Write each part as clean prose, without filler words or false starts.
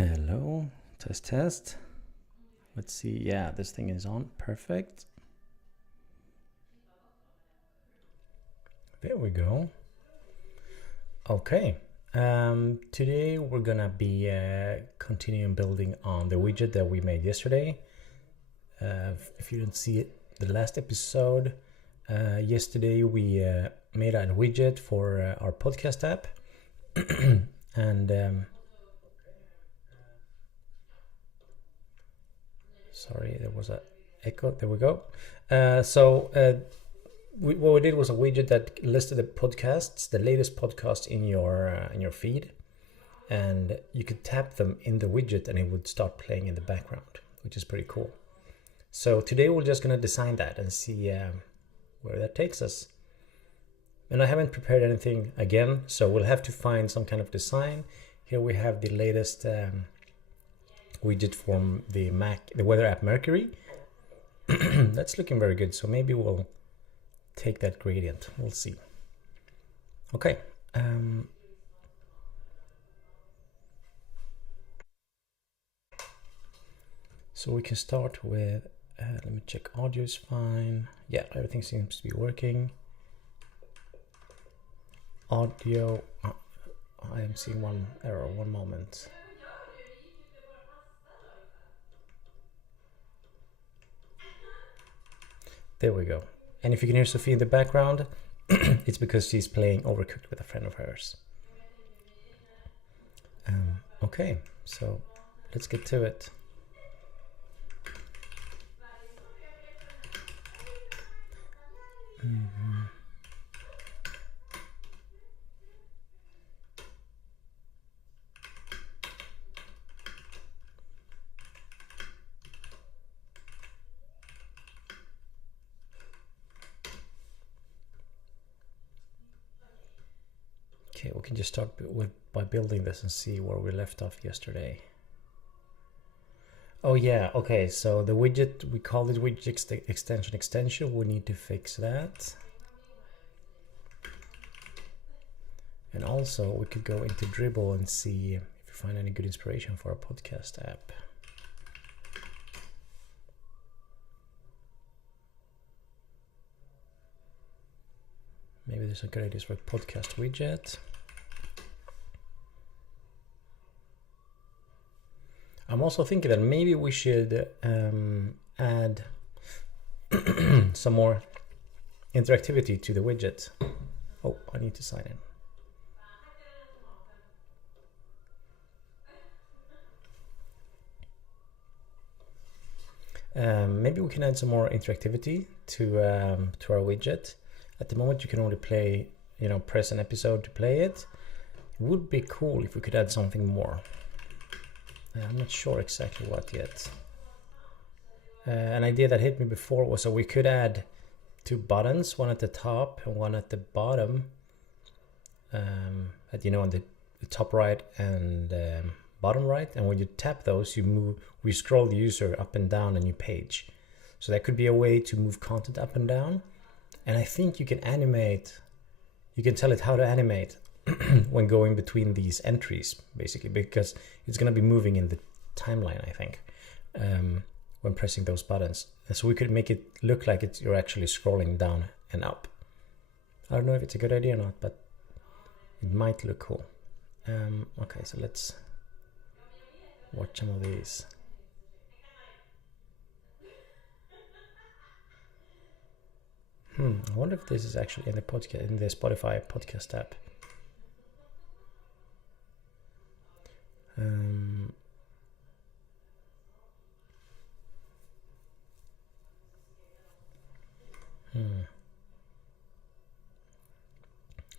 Hello, test, test. Let's see. Yeah, this thing is on. Perfect. There we go. Okay. Today we're gonna be continuing building on the widget that we made yesterday. If you didn't see it, the last episode, yesterday we made a widget for our podcast app. And sorry, there was a echo. There we go. What we did was a widget that listed the podcasts, the latest podcast in your feed, and you could tap them in the widget and it would start playing in the background, which is pretty cool. So today we're just gonna design that and see where that takes us. And I haven't prepared anything again, so we'll have to find some kind of design. Here we have the latest widget from the weather app Mercury. That's looking very good, so maybe we'll take that gradient. We'll see. Okay. So we can start with, let me check, audio is fine. Yeah, everything seems to be working. Audio, I am seeing one error, one moment. There we go. And if you can hear Sophie in the background, it's because she's playing Overcooked with a friend of hers. Okay, so let's get to it. Okay, we can just start by building this and see where we left off yesterday. Oh yeah, okay, so the widget, we called it widget extension. We need to fix that. And also we could go into Dribble and see if we find any good inspiration for a podcast app. Maybe there's some good ideas for a podcast widget. I'm also thinking that maybe we should add some more interactivity to the widget. Oh, I need to sign in. Maybe we can add some more interactivity to our widget. At the moment, you can only play, press an episode to play it. It would be cool if we could add something more. I'm not sure exactly what yet. An idea that hit me before was that we could add two buttons, one at the top and one at the bottom. On the top right and bottom right. And when you tap those, we scroll the user up and down a new page. So that could be a way to move content up and down. And I think you can tell it how to animate when going between these entries, basically, because it's going to be moving in the timeline, I think, when pressing those buttons. And so we could make it look like you're actually scrolling down and up. I don't know if it's a good idea or not, but it might look cool. Okay, so let's watch some of these. I wonder if this is actually in the Spotify podcast app.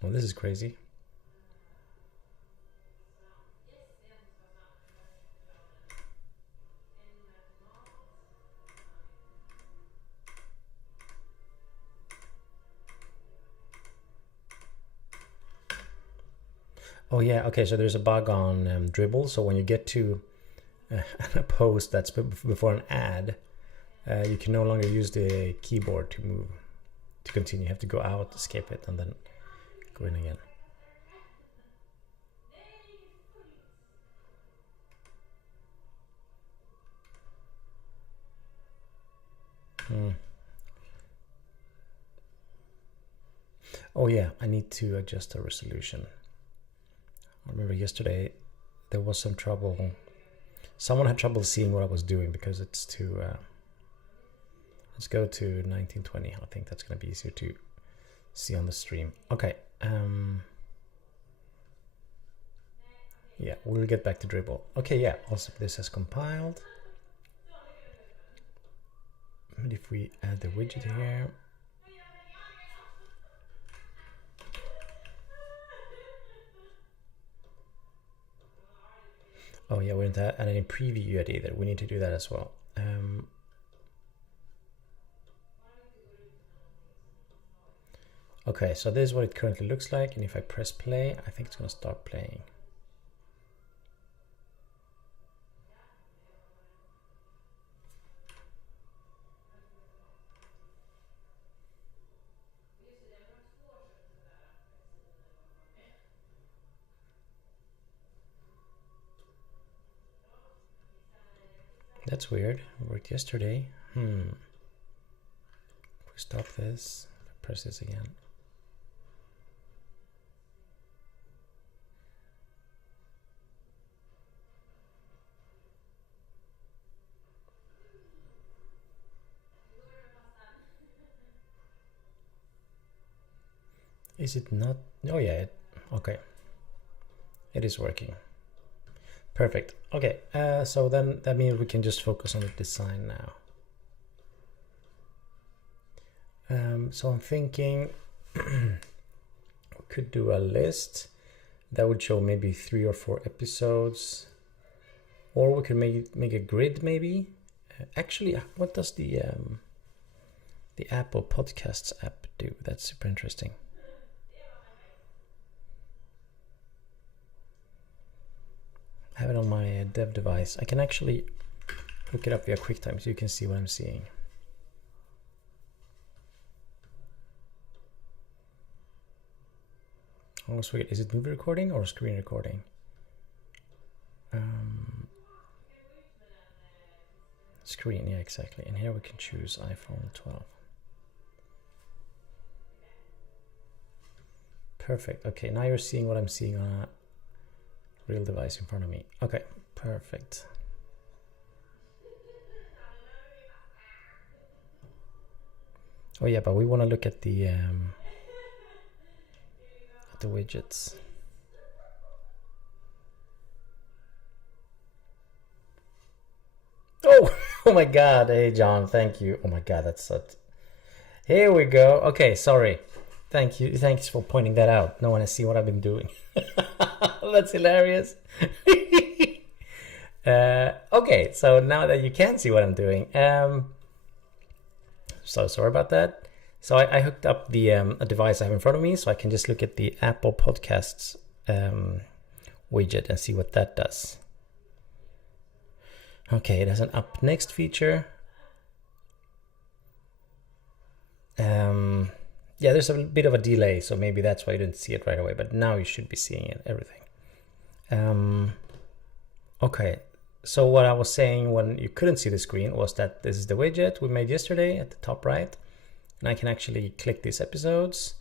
Well, this is crazy. Oh yeah, okay, so there's a bug on Dribble. So when you get to a post that's before an ad, you can no longer use the keyboard to continue. You have to go out, escape it, and then go in again. Oh yeah, I need to adjust the resolution. I remember yesterday there was some trouble. Someone had trouble seeing what I was doing because it's too... let's go to 1920. I think that's going to be easier to see on the stream. Okay. Yeah, we'll get back to Dribble. Okay, yeah, also this has compiled. And if we add the widget here... Oh yeah, we didn't add any preview yet either. We need to do that as well. Okay, so this is what it currently looks like, and if I press play, I think it's going to start playing. That's weird. It worked yesterday. If we stop this, press this again. Is it not? Oh yeah, okay. It is working. Perfect. Okay, so then that means we can just focus on the design now. So I'm thinking we could do a list that would show maybe 3 or 4 episodes, or we could make a grid maybe. Actually, what does the Apple Podcasts app do? That's super interesting. I have it on my dev device. I can actually hook it up via QuickTime so you can see what I'm seeing. Oh, sweet. Is it movie recording or screen recording? Screen, yeah, exactly. And here we can choose iPhone 12. Perfect. Okay, now you're seeing what I'm seeing on a real device in front of me. Okay, perfect. Oh yeah, but we want to look at the widgets. Oh, oh my God! Hey John, thank you. Oh my God, that's such. Here we go. Okay, sorry. Thank you. Thanks for pointing that out. No one has seen what I've been doing. That's hilarious. Okay, so now that you can see what I'm doing, so sorry about that. So I hooked up the a device I have in front of me, so I can just look at the Apple Podcasts widget and see what that does. Okay, it has an up next feature. Yeah, there's a bit of a delay, so maybe that's why you didn't see it right away, but now you should be seeing it, everything. Okay, so what I was saying when you couldn't see the screen was that this is the widget we made yesterday at the top right, and I can actually click these episodes,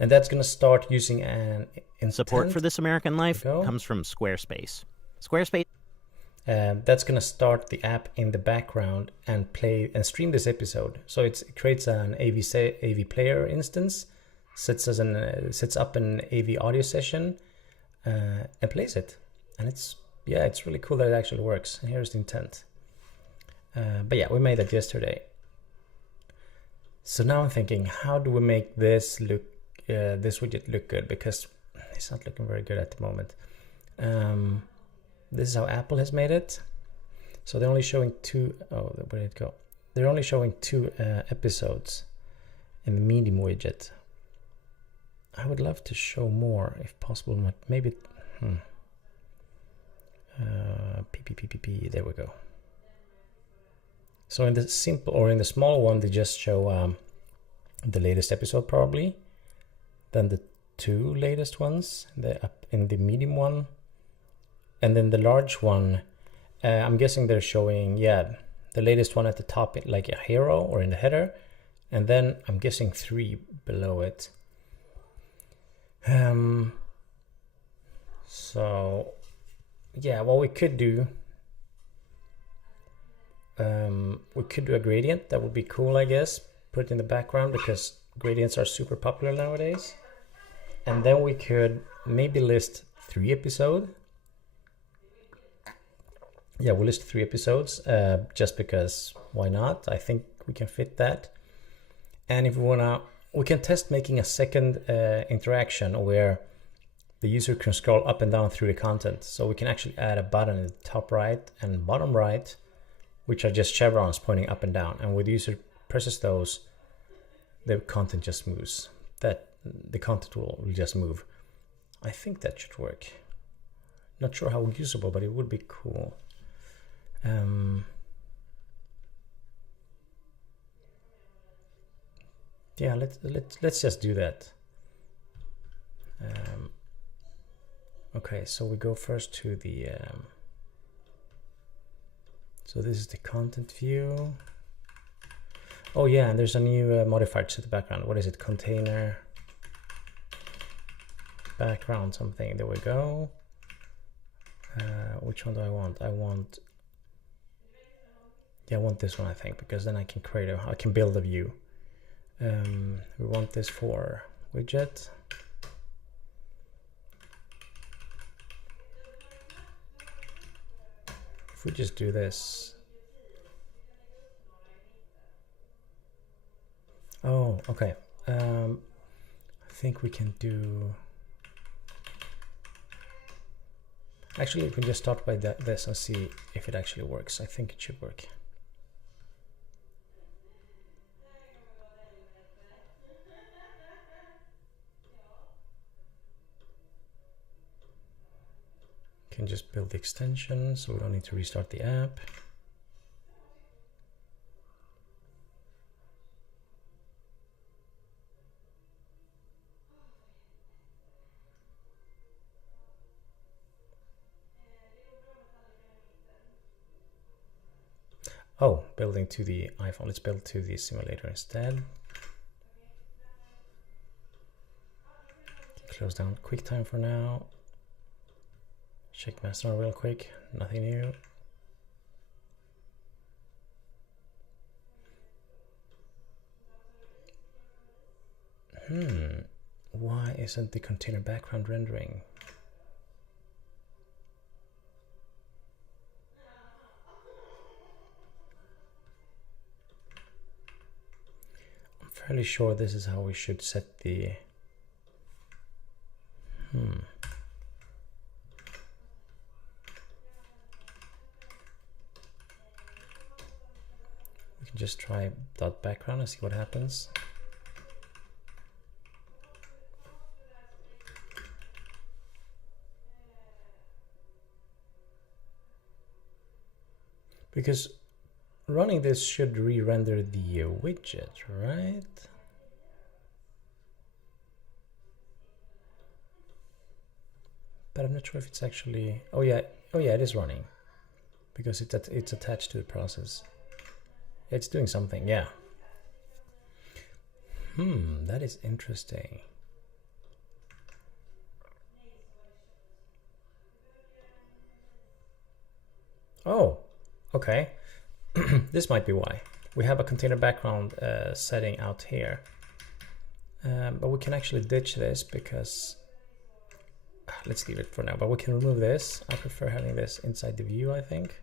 and that's going to start using an intent. Support for This American Life comes from Squarespace. Squarespace. That's going to start the app in the background and play and stream this episode. So it creates an AV player instance, sets up an AV audio session, and plays it. And it's really cool that it actually works. And here's the intent. But yeah, we made that yesterday. So now I'm thinking, how do we make this look, this widget look good? Because it's not looking very good at the moment. This is how Apple has made it. So they're only showing 2. Oh, where did it go? They're only showing 2 episodes in the medium widget. I would love to show more if possible. Maybe. There we go. So in the simple or in the small one, they just show the latest episode probably. Then the 2 latest ones. In the medium one. And then the large one, I'm guessing they're showing, the latest one at the top, like a hero or in the header, and then I'm guessing 3 below it. So yeah, what we could do, we could do a gradient. That would be cool, I guess. Put it in the background because gradients are super popular nowadays. And then we could maybe list 3 episodes. Yeah, we'll list 3 episodes just because why not? I think we can fit that. And if we wanna, we can test making a second interaction where the user can scroll up and down through the content. So we can actually add a button in the top right and bottom right, which are just chevrons pointing up and down. And when the user presses those, the content just moves. The content will just move. I think that should work. Not sure how usable, but it would be cool. Yeah, let's just do that. Okay, so we go first to the so this is the content view. Oh yeah, and there's a new modifier to the background. What is it? Container background something. There we go. Which one do I want? I want this one, I think, because then I can I can build a view. We want this for widget. If we just do this. Oh, okay. I think we can do. Actually, we can just start by this and see if it actually works. I think it should work. Can just build the extension so we don't need to restart the app. Oh, building to the iPhone. Let's build to the simulator instead. Close down QuickTime for now. Check Mastodon real quick. Nothing new. Why isn't the container background rendering? I'm fairly sure this is how we should set the we can just try dot background and see what happens. Because running this should re-render the widget, right? But I'm not sure if it's actually. Oh yeah, it is running because it's attached to the process. It's doing something, yeah. That is interesting. Oh, okay. This might be why. We have a container background setting out here. But we can actually ditch this because let's leave it for now, but we can remove this. I prefer having this inside the view, I think.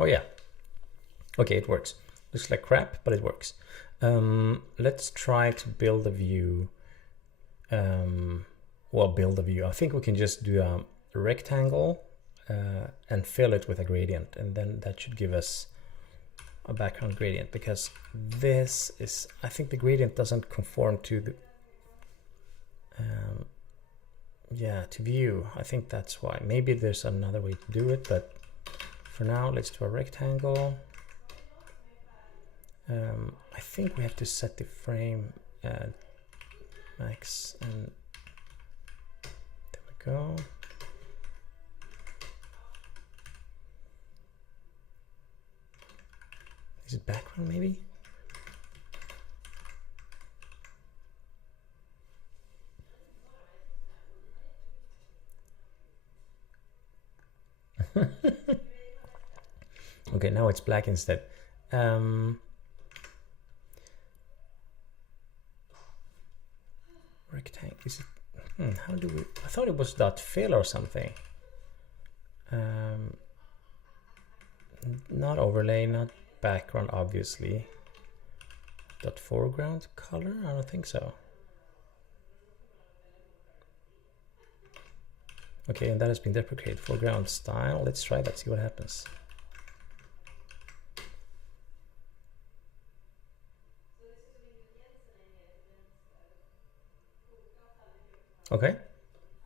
Oh yeah. Okay, it works. Looks like crap, but it works. Let's try to build a view. Well, build a view. I think we can just do a rectangle and fill it with a gradient, and then that should give us a background gradient, because this is, I think the gradient doesn't conform to the to view. I think that's why. Maybe there's another way to do it, but for now let's do a rectangle I think we have to set the frame max, and there we go. Is it background maybe? Okay, now it's black instead. Rectangle, is it, how do we, I thought it was dot fill or something. Not overlay, not background, obviously. Dot foreground color, I don't think so. Okay, and that has been deprecated. Foreground style, let's try that, see what happens. Okay,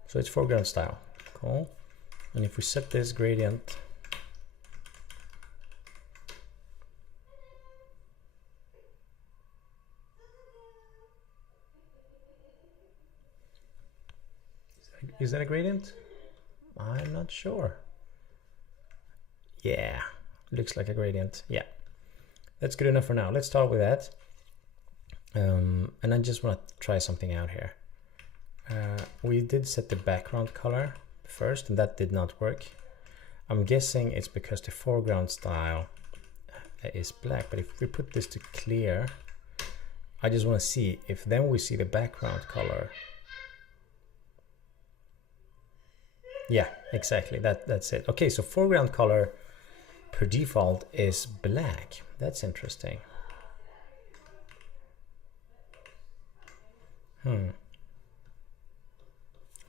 so it's foreground style, cool. And if we set this gradient, is that a gradient? I'm not sure. Yeah, looks like a gradient. Yeah, that's good enough for now. Let's start with that. And I just want to try something out here. We did set the background color first, and that did not work. I'm guessing it's because the foreground style is black, but if we put this to clear, I just want to see if then we see the background color. Yeah, exactly, that's it. Okay, so foreground color per default is black. That's interesting.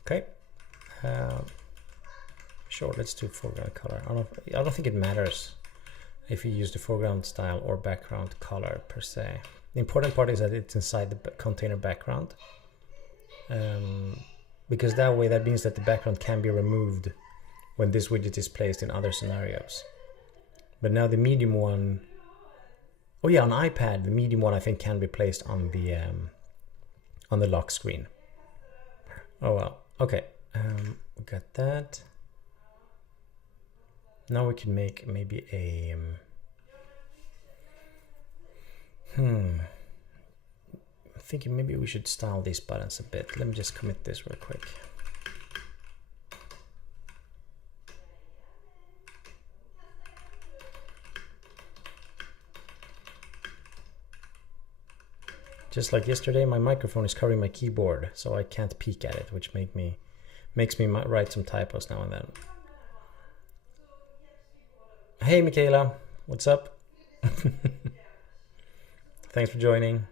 Okay, sure, let's do foreground color. I don't think it matters if you use the foreground style or background color per se. The important part is that it's inside the container background, because that way that means that the background can be removed when this widget is placed in other scenarios. But now the medium one, oh yeah, on iPad the medium one I think can be placed on the lock screen. Oh well, okay, we got that. Now we can make maybe a I'm thinking maybe we should style these buttons a bit. Let me just commit this real quick. Just like yesterday, my microphone is covering my keyboard, so I can't peek at it, which makes me write some typos now and then. Hey Michaela, what's up? Thanks for joining.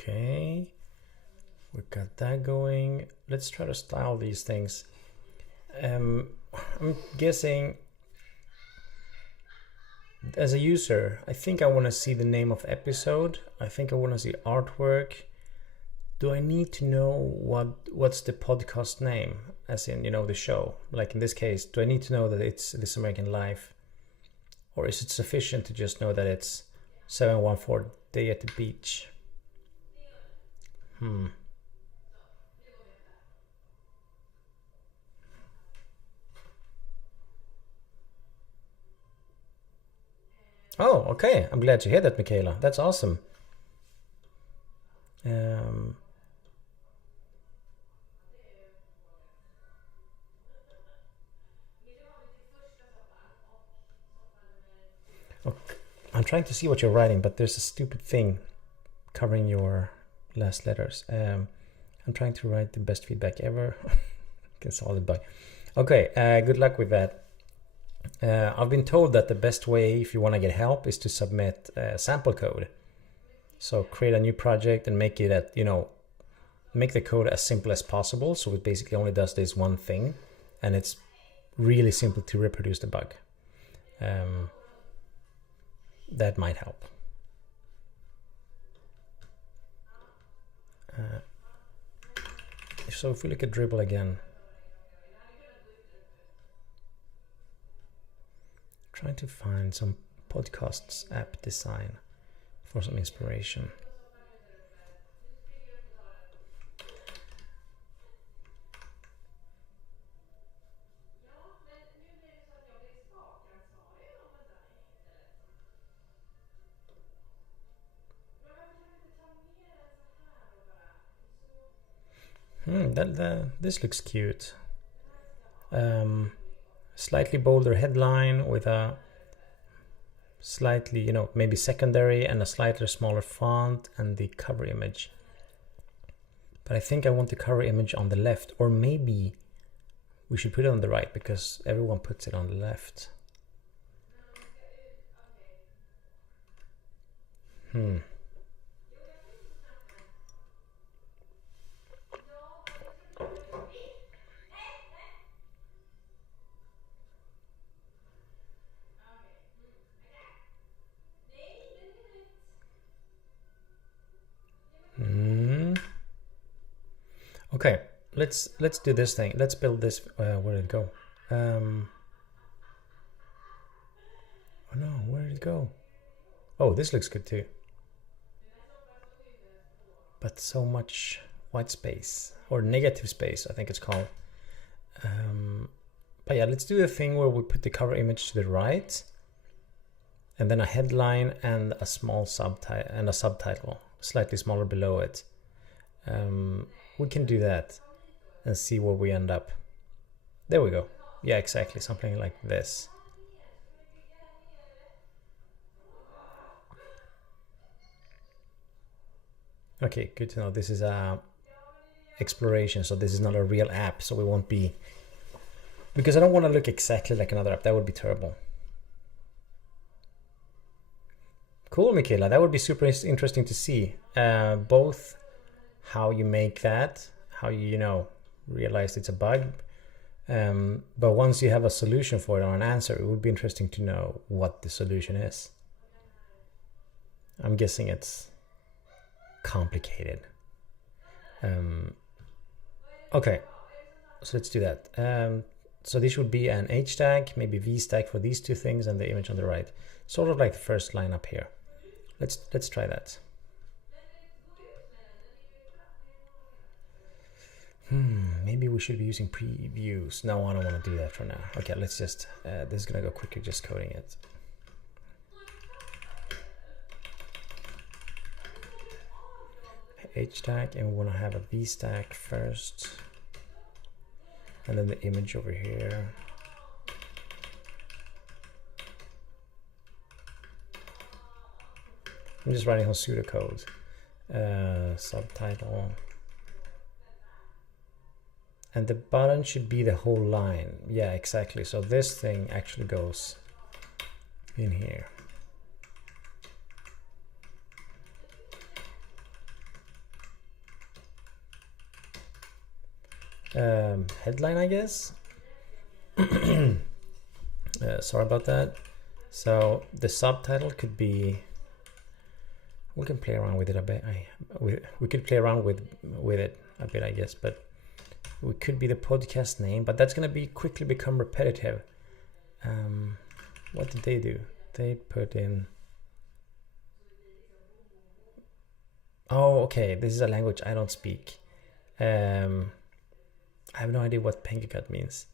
Okay, we got that going. Let's try to style these things. I'm guessing as a user, I think I want to see the name of episode. I think I want to see artwork. Do I need to know what's the podcast name, as in, you know, the show? Like in this case, do I need to know that it's This American Life, or is it sufficient to just know that it's 714 Day at the Beach? Oh, okay. I'm glad to hear that, Michaela. That's awesome. Okay. I'm trying to see what you're writing, but there's a stupid thing covering your last letters. I'm trying to write the best feedback ever. Guess all the bug. Okay, good luck with that. I've been told that the best way, if you want to get help, is to submit sample code. So create a new project and make it at, make the code as simple as possible. So it basically only does this one thing, and it's really simple to reproduce the bug. That might help. So if we look at Dribble again, trying to find some podcasts app design for some inspiration. This looks cute. Slightly bolder headline with a slightly, maybe secondary and a slightly smaller font and the cover image. But I think I want the cover image on the left, or maybe we should put it on the right because everyone puts it on the left. Okay, let's do this thing. Let's build this. Where did it go? Oh no, where did it go? Oh, this looks good too. But so much white space, or negative space, I think it's called. But yeah, let's do the thing where we put the cover image to the right, and then a headline and a small subtitle and a subtitle, slightly smaller below it. We can do that and see where we end up. There we go. Yeah, exactly, something like this. Okay, good to know. This is a exploration, so this is not a real app, so we won't be, because I don't want to look exactly like another app. That would be terrible. Cool, Michaela. That would be super interesting to see. Both how you make that, how you realize it's a bug, but once you have a solution for it or an answer, it would be interesting to know what the solution is. I'm guessing it's complicated. Okay, so let's do that. So this would be an H tag, maybe V stack for these two things, and the image on the right, sort of like the first line up here. Let's try that. Maybe we should be using previews. No, I don't want to do that for now. Okay, let's just, this is gonna go quicker just coding it. H tag, and we want to have a V stack first, and then the image over here. I'm just writing on pseudocode. Subtitle. And the button should be the whole line. Yeah, exactly. So this thing actually goes in here. Headline, I guess. Sorry about that. So the subtitle could be, we can play around with it a bit. We could play around with it a bit, I guess, but it could be the podcast name, but that's gonna be quickly become repetitive. What did they do? They put in, oh, okay, this is a language I don't speak. I have no idea what penguin means,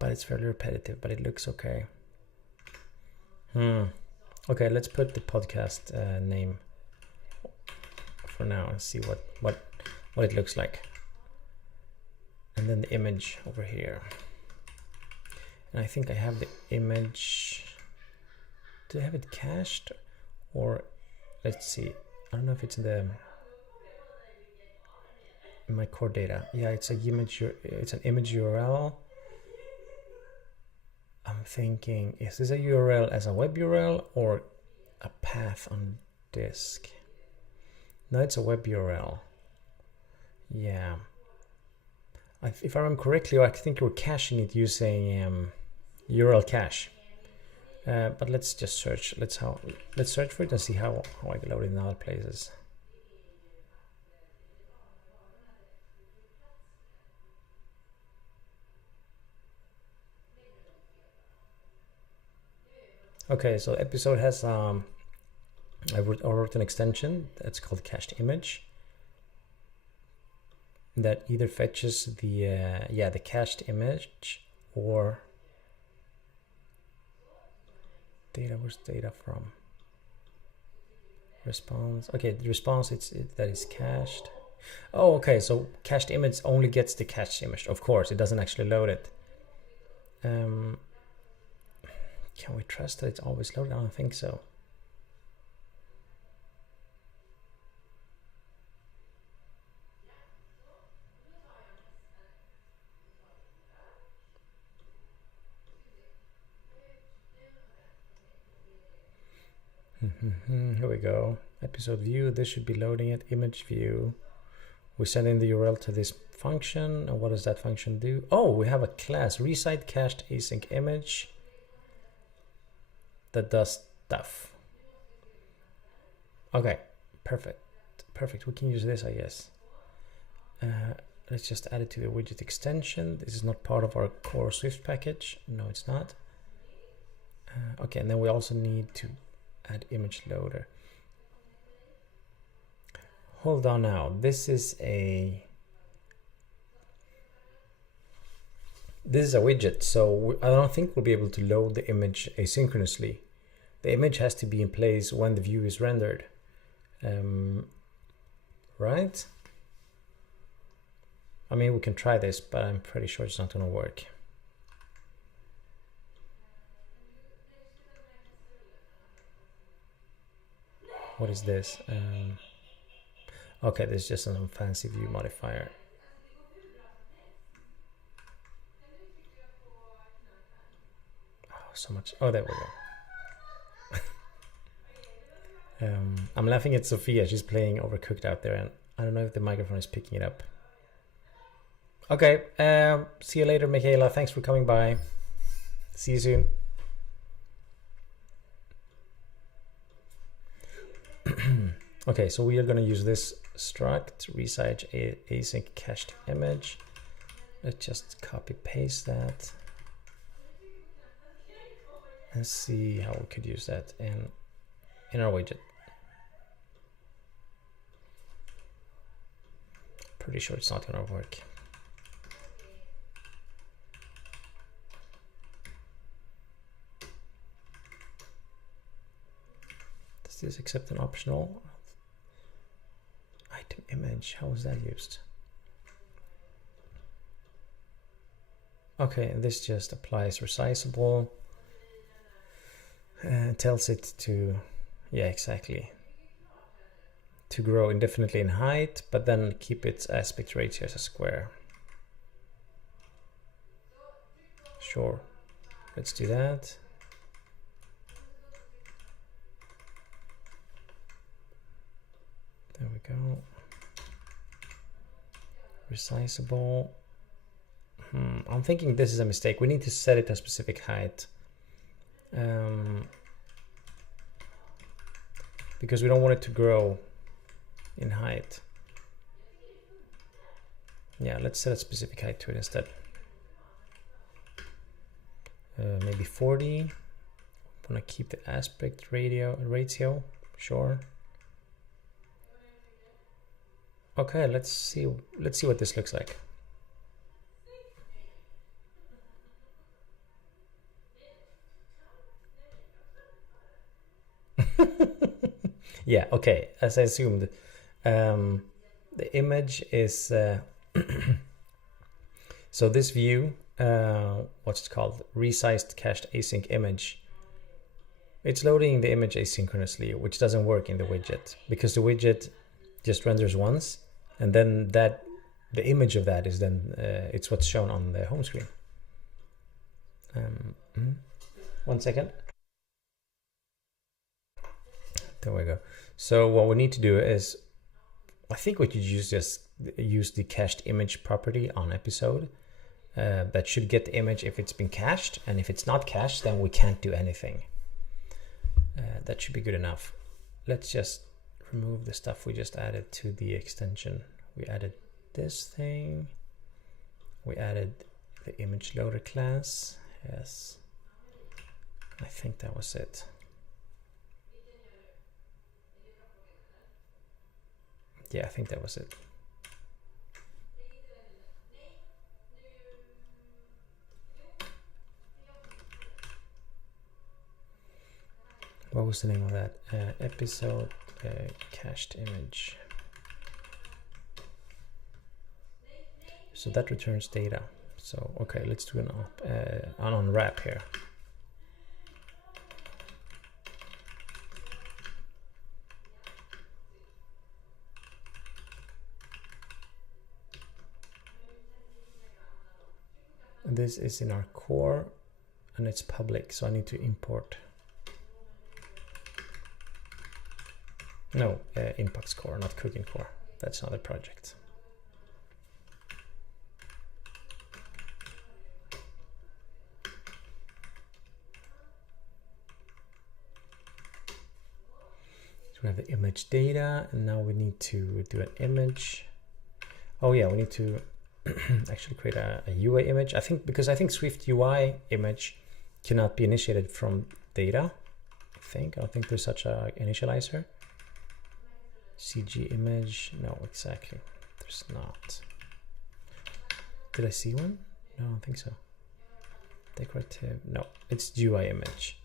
but it's fairly repetitive, but it looks okay. Okay, let's put the podcast name for now and see what it looks like. And then the image over here. And I think I have the image. Do I have it cached? Or let's see. I don't know if it's in my core data. Yeah, it's an image URL. I'm thinking, is this a URL as a web URL or a path on disk? No, it's a web URL. Yeah. If I remember correctly, I think you're caching it using URL cache. But let's just search. Let's search for it and see how I can load it in other places. Okay, so episode has I wrote an extension that's called cached image that either fetches the cached image or data. Where's data from? Response. Okay, the response that is cached. Oh, okay. So cached image only gets the cached image. Of course, it doesn't actually load it. Can we trust that it's always loaded? I don't think so. Here we go. Episode view. This should be loading it. Image view. We send in the URL to this function. And what does that function do? Oh, we have a class, recite cached async image, that does stuff. Okay, perfect. Perfect. We can use this, I guess. Let's just add it to the widget extension. This is not part of our core Swift package. No, it's not. Okay, and then we also need to add image loader. Hold on now. This is a widget, so I don't think we'll be able to load the image asynchronously. The image has to be in place when the view is rendered. Right? I mean, we can try this, but I'm pretty sure it's not going to work. What is this? Okay, there's just some fancy view modifier. Oh, so much. Oh, there we go. I'm laughing at Sophia. She's playing Overcooked out there, and I don't know if the microphone is picking it up. Okay, see you later, Michaela. Thanks for coming by. See you soon. Okay, so we are going to use this struct recite async cached image. Let's just copy paste that and see how we could use that in our widget. Pretty sure it's not going to work. Does this accept an optional item image? How is that used? Okay, and this just applies resizable and tells it to, yeah, exactly, to grow indefinitely in height, but then keep its aspect ratio as a square. Sure, let's do that. There we go. Resizable. I'm thinking this is a mistake. We need to set it a specific height. Because we don't want it to grow in height. Yeah, let's set a specific height to it instead. Maybe 40. I'm gonna keep the aspect ratio. Sure. Okay, let's see what this looks like. Yeah, okay, as I assumed, the image is so this view, what's it called, resized cached async image, it's loading the image asynchronously, which doesn't work in the widget because the widget just renders once, and then the image of that is then it's what's shown on the home screen. 1 second. There we go. So what we need to do is, I think we could use the cached image property on episode. That should get the image if it's been cached, and if it's not cached, then we can't do anything. That should be good enough. Let's just remove the stuff we just added to the extension. We added this thing. We added the image loader class. Yes. I think that was it. Yeah, I think that was it. What was the name of that? Episode cached image. So that returns data. So okay, let's do an unwrap here. And this is in our core and it's public, so I need to import. No, Impacts core, not cooking core. That's another project. So we have the image data, and now we need to do an image. Oh yeah, we need to actually create a UI image. I think because Swift UI image cannot be initiated from data. I don't think there's such a initializer. CG image, no, exactly. There's not. Did I see one? No, I don't think so. Decorative, no, it's UI image.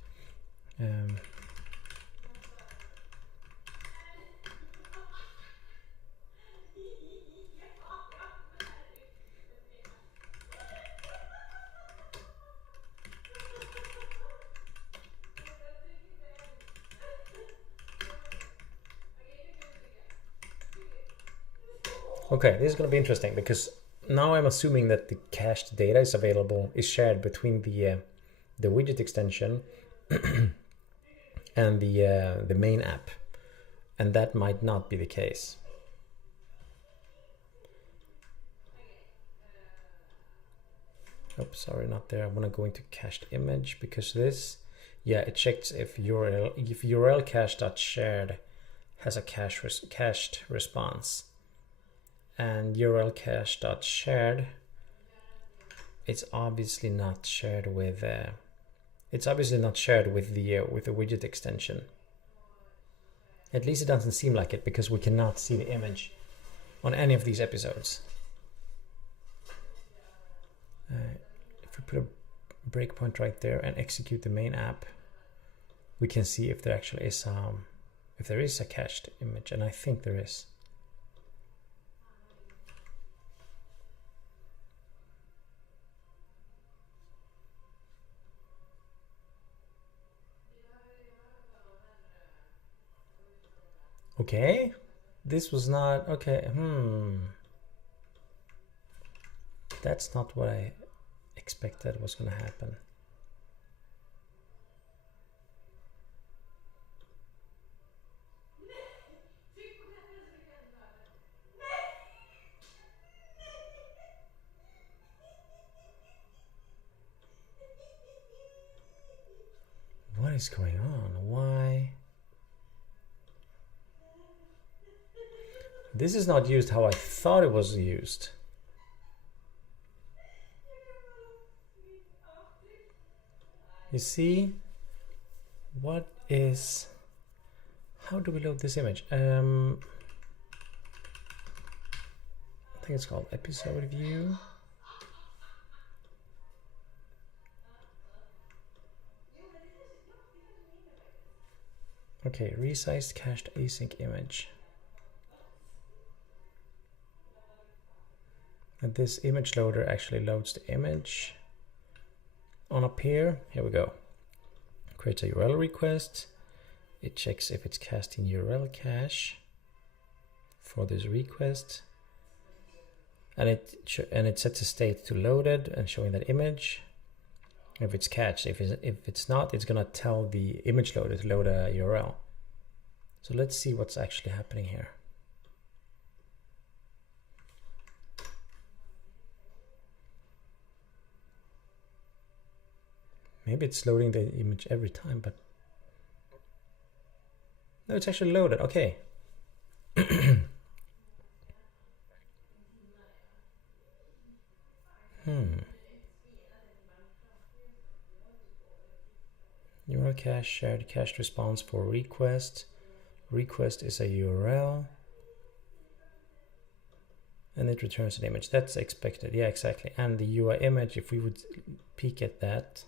Okay, this is going to be interesting because now I'm assuming that the cached data is shared between the widget extension and the main app, and that might not be the case. Oops, sorry, not there. I want to go into cached image because this, yeah, it checks if URL cache.shared has a cached response. And URL cache.shared, it's obviously not shared with the widget extension. At least it doesn't seem like it because we cannot see the image on any of these episodes. If we put a breakpoint right there and execute the main app, we can see if there actually is if there is a cached image, and I think there is. Okay, this was not okay. That's not what I expected was going to happen. What is going on? Why? This is not used how I thought it was used. You see? What is... How do we load this image? I think it's called episode view. Okay, resized cached async image. And this image loader actually loads the image on up here. Here we go. Creates a URL request. It checks if it's cached in URL cache for this request. And it sets a state to loaded and showing that image. If it's cached, if it's not, it's gonna tell the image loader to load a URL. So let's see what's actually happening here. Maybe it's loading the image every time, but no, it's actually loaded. Okay. cache, shared cached response for request. Request is a URL. And it returns an image. That's expected. Yeah, exactly. And the UI image, if we would peek at that,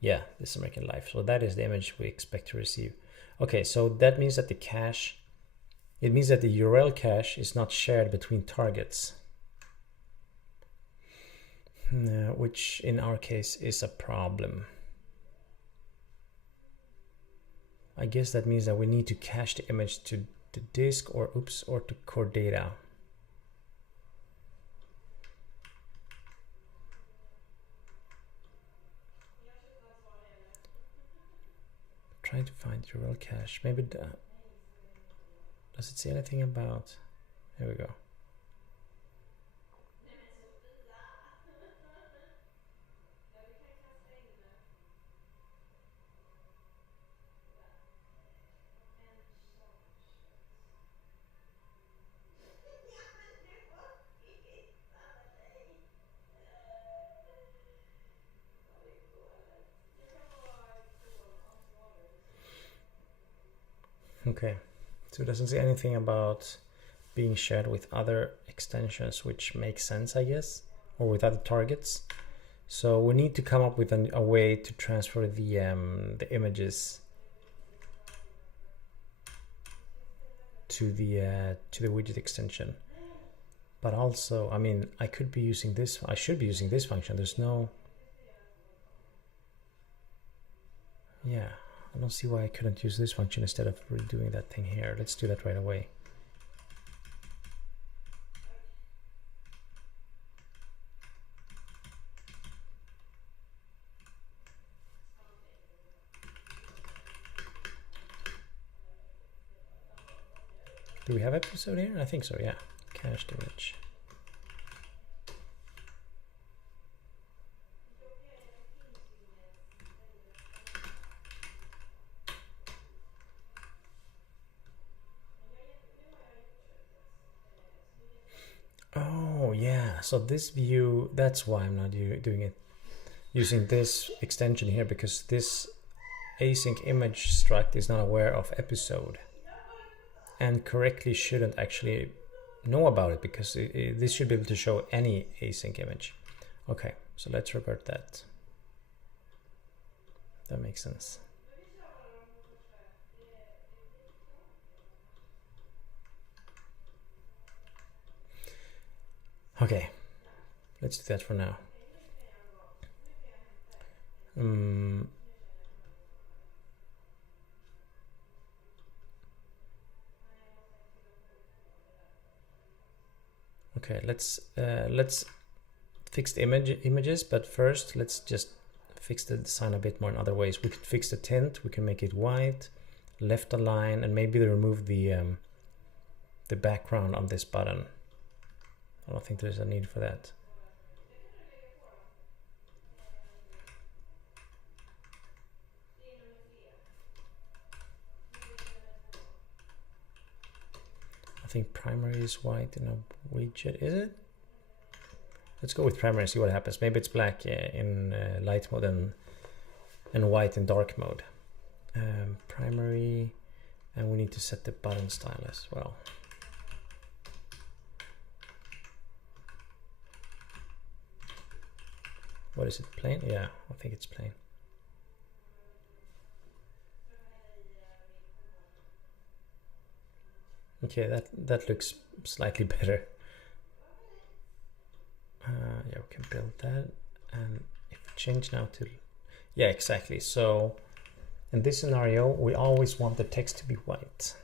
yeah, this is American Life. So that is the image we expect to receive. Okay, so that means that the cache, it means that the URL cache is not shared between targets, which in our case is a problem. I guess that means that we need to cache the image to the disk or to core data. Trying to find URL cache. Maybe does it say anything about? Here we go. Okay, so it doesn't say anything about being shared with other extensions, which makes sense, I guess, or with other targets. So we need to come up with a way to transfer the images to the widget extension. But also, I mean, I could be using this. I should be using this function. There's no. Yeah. I don't see why I couldn't use this function instead of redoing that thing here. Let's do that right away. Do we have episode here? I think so, yeah. Cached image. Oh yeah, so this view, that's why I'm not doing it using this extension here, because this async image struct is not aware of episode and correctly shouldn't actually know about it, because this should be able to show any async image. Okay, so let's revert that. That makes sense. Okay, let's do that for now. Okay, let's fix the images, but first let's just fix the design a bit more in other ways. We could fix the tint. We can make it white, left align, and maybe remove the background on this button. I don't think there's a need for that. I think primary is white in a widget, is it? Let's go with primary and see what happens. Maybe it's black in light mode and white in dark mode. Primary, and we need to set the button style as well. What is it, plain? Yeah, I think it's plain. Okay, that looks slightly better. Yeah, we can build that, and if we change now to, yeah, exactly. So in this scenario, we always want the text to be white.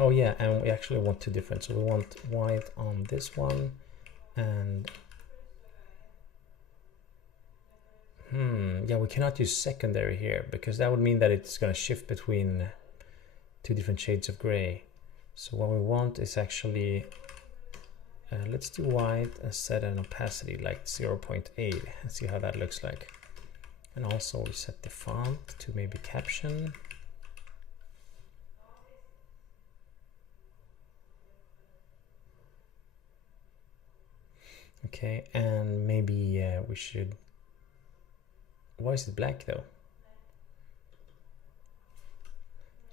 Oh yeah, and we actually want two different. So we want white on this one, and yeah, we cannot use secondary here, because that would mean that it's going to shift between two different shades of gray. So what we want is actually, let's do white and set an opacity like 0.8 and see how that looks like. And also we set the font to maybe caption. Okay, and maybe we should... Why is it black though?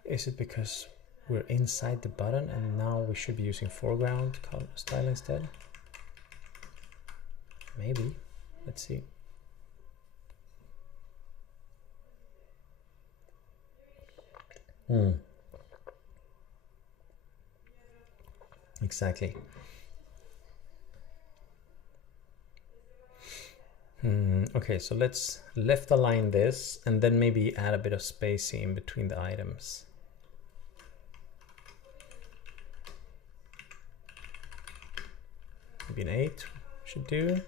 Is it because we're inside the button and now we should be using foreground color style instead? Maybe. Let's see. Exactly. Okay, so let's left align this and then maybe add a bit of spacing in between the items. Maybe an 8 should do.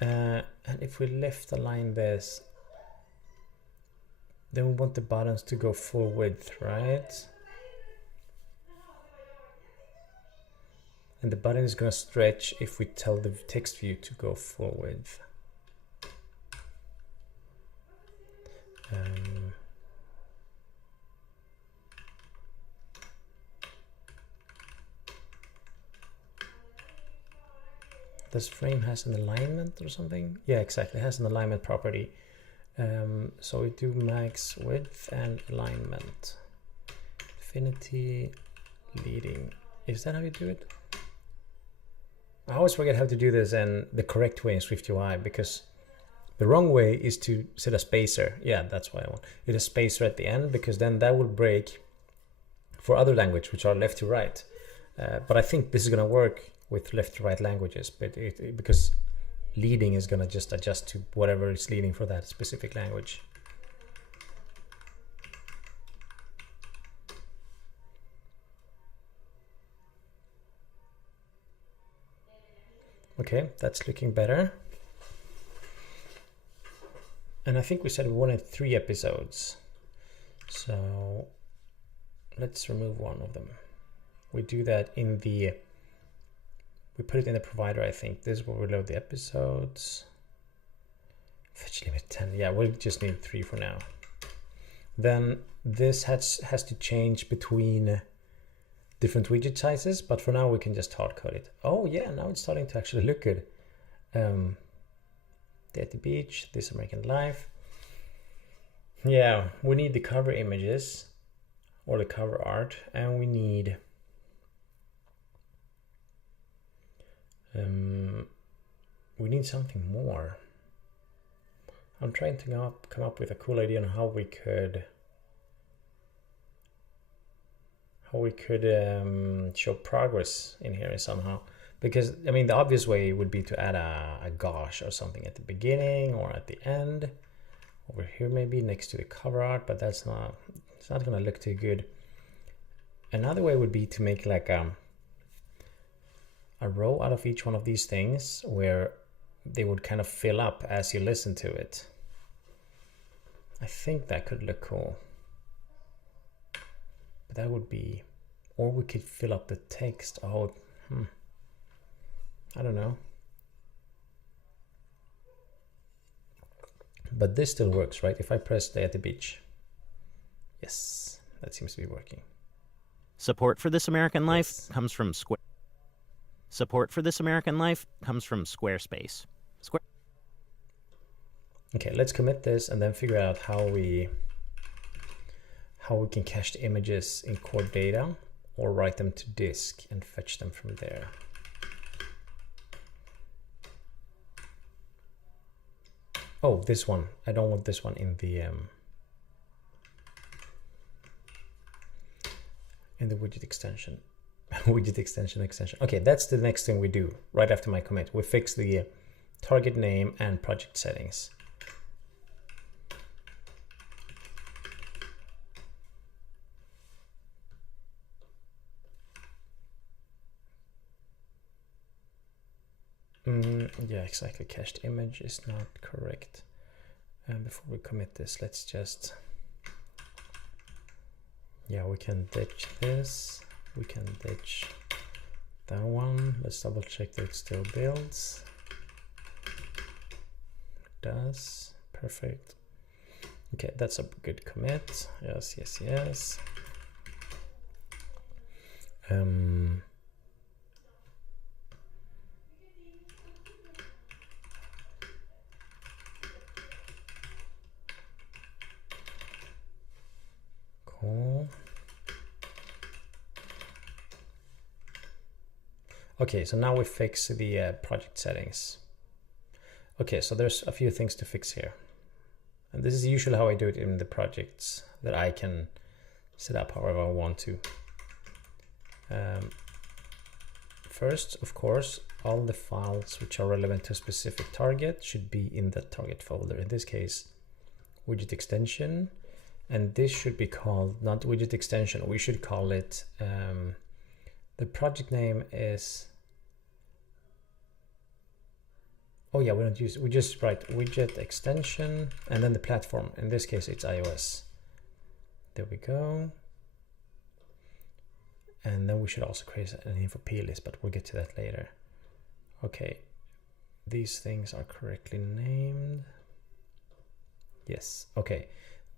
And if we left align this, then we want the buttons to go full width, right? And the button is going to stretch if we tell the text view to go full width. This frame has an alignment or something? Yeah, exactly. It has an alignment property. So we do max width and alignment. Infinity leading. Is that how you do it? I always forget how to do this and the correct way in SwiftUI, because the wrong way is to set a spacer. Yeah, that's what I want. It a spacer at the end, because then that will break for other language which are left to right. But I think this is going to work with left to right languages, but because leading is going to just adjust to whatever is leading for that specific language. Okay, that's looking better. And I think we said we wanted 3 episodes. So let's remove one of them. We do that in the... We put it in the provider, I think. This is where we load the episodes. Fetch limit 10. Yeah, we'll just need 3 for now. Then this has to change between different widget sizes, but for now we can just hard code it. Oh yeah, now it's starting to actually look good. Day at the beach, This American Life. Yeah, we need the cover images or the cover art, and we need something more. I'm trying to come up with a cool idea on how we could show progress in here somehow. Because I mean, the obvious way would be to add a gosh or something at the beginning or at the end. Over here maybe next to the cover art, but it's not gonna look too good. Another way would be to make like a row out of each one of these things where they would kind of fill up as you listen to it. I think that could look cool. But that would be, or we could fill up the text. Oh, I don't know. But this still works, right? If I press Day at the Beach. Yes, that seems to be working. Support for This American Life comes from Support for This American Life comes from Squarespace. Okay, let's commit this and then figure out how we can cache the images in core data or write them to disk and fetch them from there. Oh, this one. I don't want this one in the widget extension. Widget extension. Okay, that's the next thing we do right after my commit. We fix the target name and project settings. Yeah, exactly. Cached image is not correct. And before we commit this, let's just... Yeah, we can ditch this. We can ditch that one. Let's double check that it still builds. It does. Perfect. Okay, that's a good commit. Yes. Okay, so now we fix the project settings. Okay, so there's a few things to fix here. And this is usually how I do it in the projects that I can set up however I want to. First, of course, all the files which are relevant to a specific target should be in the target folder. In this case, widget extension. And this should be called, not widget extension, we should call it, the project name is, oh yeah, we don't use, we just write widget extension and then the platform. In this case, it's iOS. There we go. And then we should also create an info plist, but we'll get to that later. Okay, these things are correctly named. Yes, okay.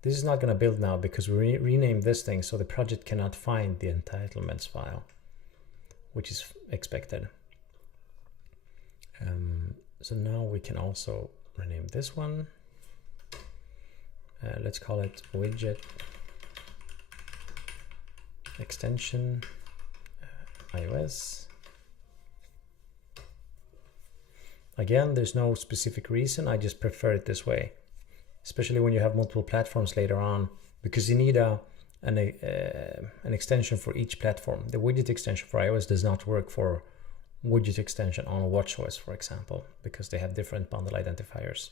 This is not going to build now because we renamed this thing so the project cannot find the entitlements file, which is expected. So now we can also rename this one. Let's call it widget extension iOS. Again, there's no specific reason, I just prefer it this way, especially when you have multiple platforms later on, because you need an extension for each platform. The widget extension for iOS does not work for widget extension on watchOS, for example, because they have different bundle identifiers.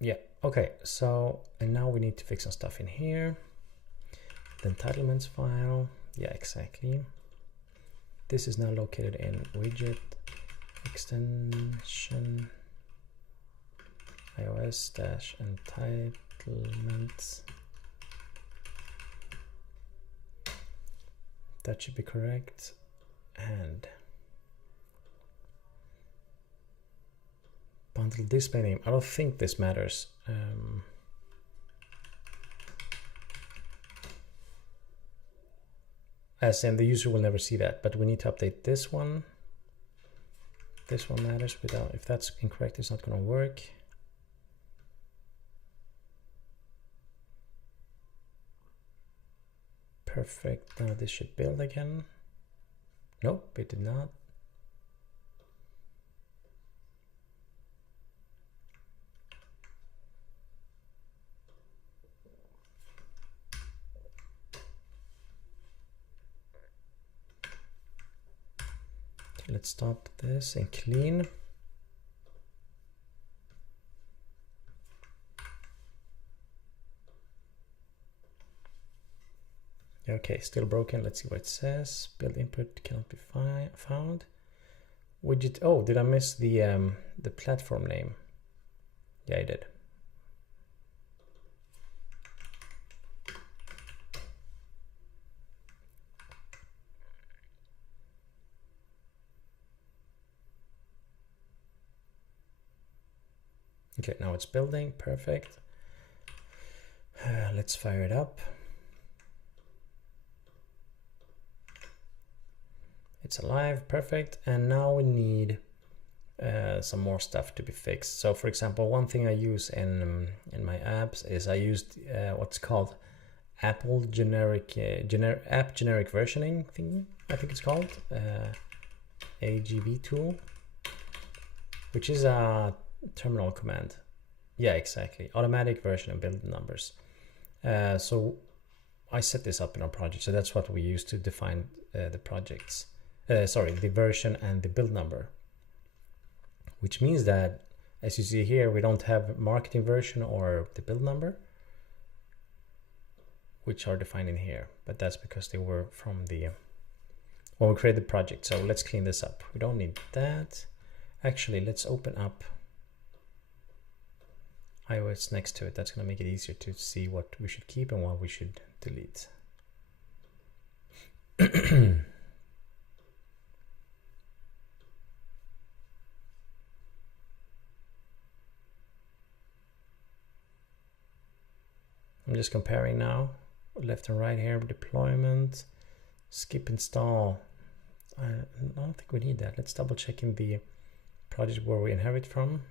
Yeah, okay, so, and now we need to fix some stuff in here. The entitlements file, yeah, exactly. This is now located in widget extension iOS-entitlements. That should be correct. And bundle display name, I don't think this matters. As in the user will never see that, but we need to update this one. This one matters. Without, if that's incorrect, it's not going to work. Perfect. Now this should build again. Nope, it did not. Let's stop this and clean. Okay, still broken. Let's see what it says. Build input cannot be found. Widget. Oh, did I miss the platform name? Yeah, I did. Okay, now it's building. Perfect. Let's fire it up. It's alive. Perfect. And now we need some more stuff to be fixed. So, for example, one thing I use in my apps is I used what's called Apple app generic versioning thing. I think it's called AGV tool, which is a terminal command. Yeah, exactly. Automatic version and build numbers. So I set this up in our project. So that's what we use to define the projects. Sorry, the version and the build number. Which means that, as you see here, we don't have marketing version or the build number, which are defined in here. But that's because they were from the when we created the project. So let's clean this up. We don't need that. Actually, let's open up iOS next to it. That's going to make it easier to see what we should keep and what we should delete. I'm just comparing now, left and right here, deployment, skip install. I don't think we need that. Let's double check in the project where we inherit from.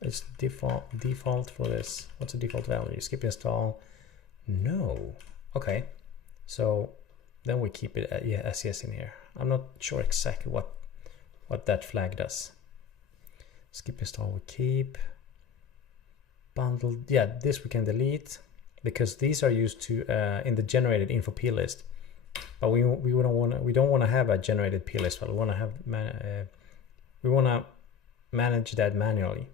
It's default for this. What's the default value? Skip install. No. Okay. So then we keep it at, yeah, as yes in here. I'm not sure exactly what that flag does. Skip install we keep. Bundle, yeah, this we can delete because these are used to in the generated info plist. But we don't want to have a generated plist file. We want to have manage that manually.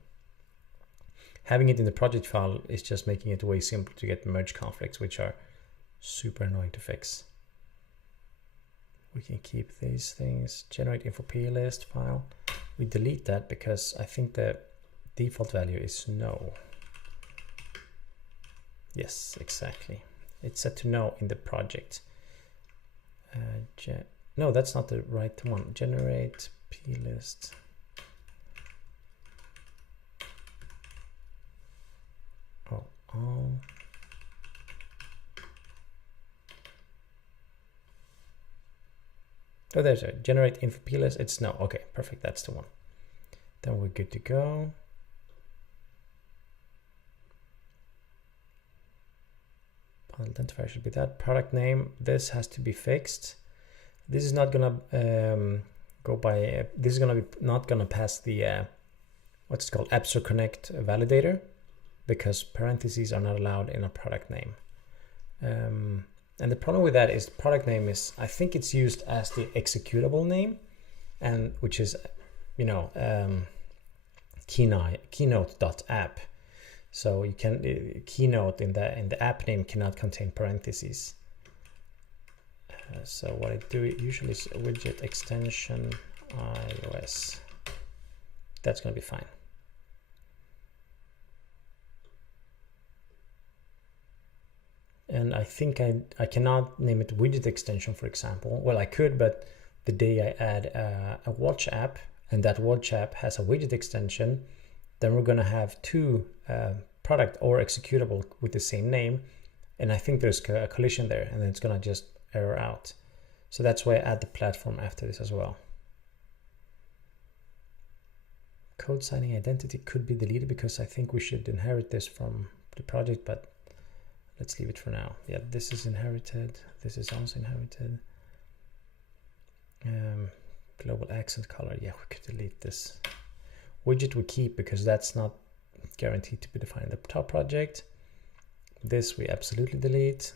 Having it in the project file is just making it way simpler to get merge conflicts, which are super annoying to fix. We can keep these things. Generate info plist file. We delete that because I think the default value is no. Yes, exactly. It's set to no in the project. No, that's not the right one. Generate plist. Oh. Oh, there's a generate info plist. It's no. Okay, perfect. That's the one. Then we're good to go. Identifier should be that. Product name. This has to be fixed. This is not gonna go by. This is gonna be not gonna pass the what's it called, Abstract Connect validator, because parentheses are not allowed in a product name. And the problem with that is the product name is, I think it's used as the executable name, and which is, you know, keynote.app. So you can keynote in the app name cannot contain parentheses. So what I do usually is widget extension iOS. That's going to be fine. And I think I cannot name it widget extension, for example. Well, I could, but the day I add a watch app and that watch app has a widget extension, then we're going to have two product or executable with the same name. And I think there's a collision there, and then it's going to just error out. So that's why I add the platform after this as well. Code signing identity could be deleted because I think we should inherit this from the project, but let's leave it for now. Yeah, this is inherited. This is also inherited. Global accent color. Yeah, we could delete this. Widget we keep because that's not guaranteed to be defined in the top project. This we absolutely delete.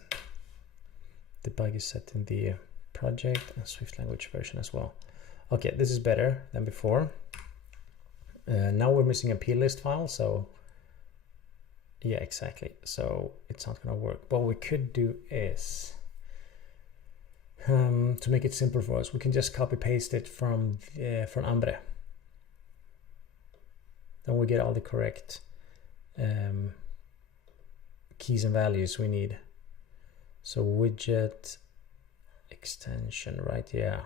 Debug is set in the project and Swift language version as well. Okay, this is better than before. Now we're missing a plist file, so yeah, exactly. So it's not going to work. What we could do is to make it simple for us, we can just copy paste it from Ambre. Then we get all the correct keys and values we need. So widget extension, right? Yeah,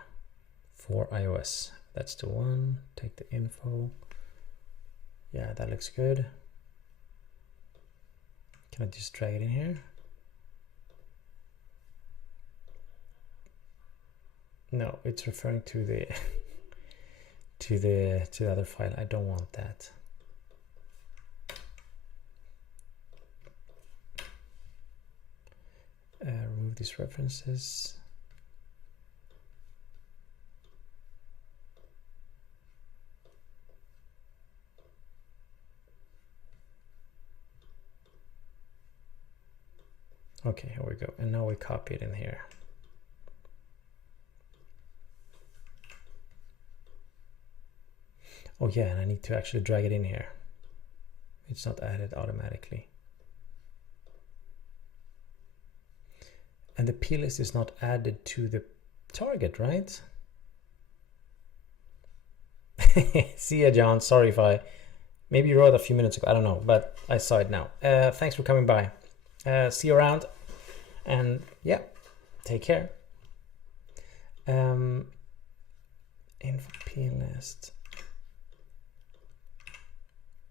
for iOS. That's the one. Take the info. Yeah, that looks good. Can I just drag it in here? No, it's referring to the to the other file. I don't want that. Remove these references. Okay, here we go. And now we copy it in here. Oh yeah, and I need to actually drag it in here. It's not added automatically. And the plist is not added to the target, right? See ya, John. Sorry if maybe you wrote a few minutes ago. I don't know, but I saw it now. Thanks for coming by. See you around. And yeah, take care. Info plist.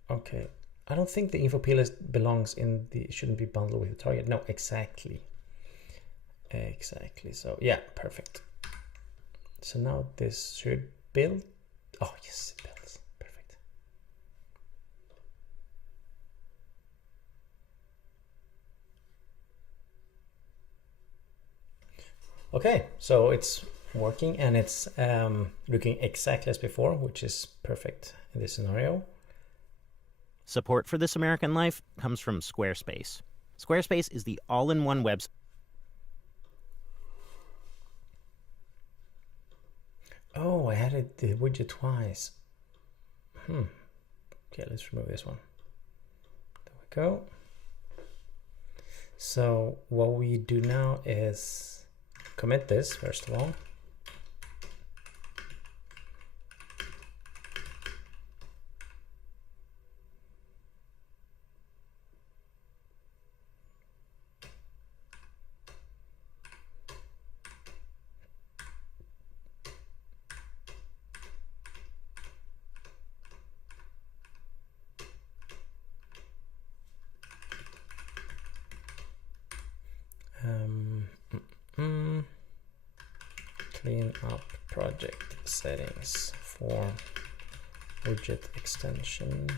Okay. I don't think the info plist belongs in the, shouldn't be bundled with the target. No, exactly. Exactly. So yeah, perfect. So now this should build. Oh yes, it builds. Perfect. Okay, so it's working, and it's looking exactly as before, which is perfect in this scenario. Support for This American Life comes from Squarespace. Squarespace is the all-in-one website. Oh, I added the widget twice. Okay, let's remove this one. There we go. So what we do now is commit this first of all. Clean up project settings for widget extension.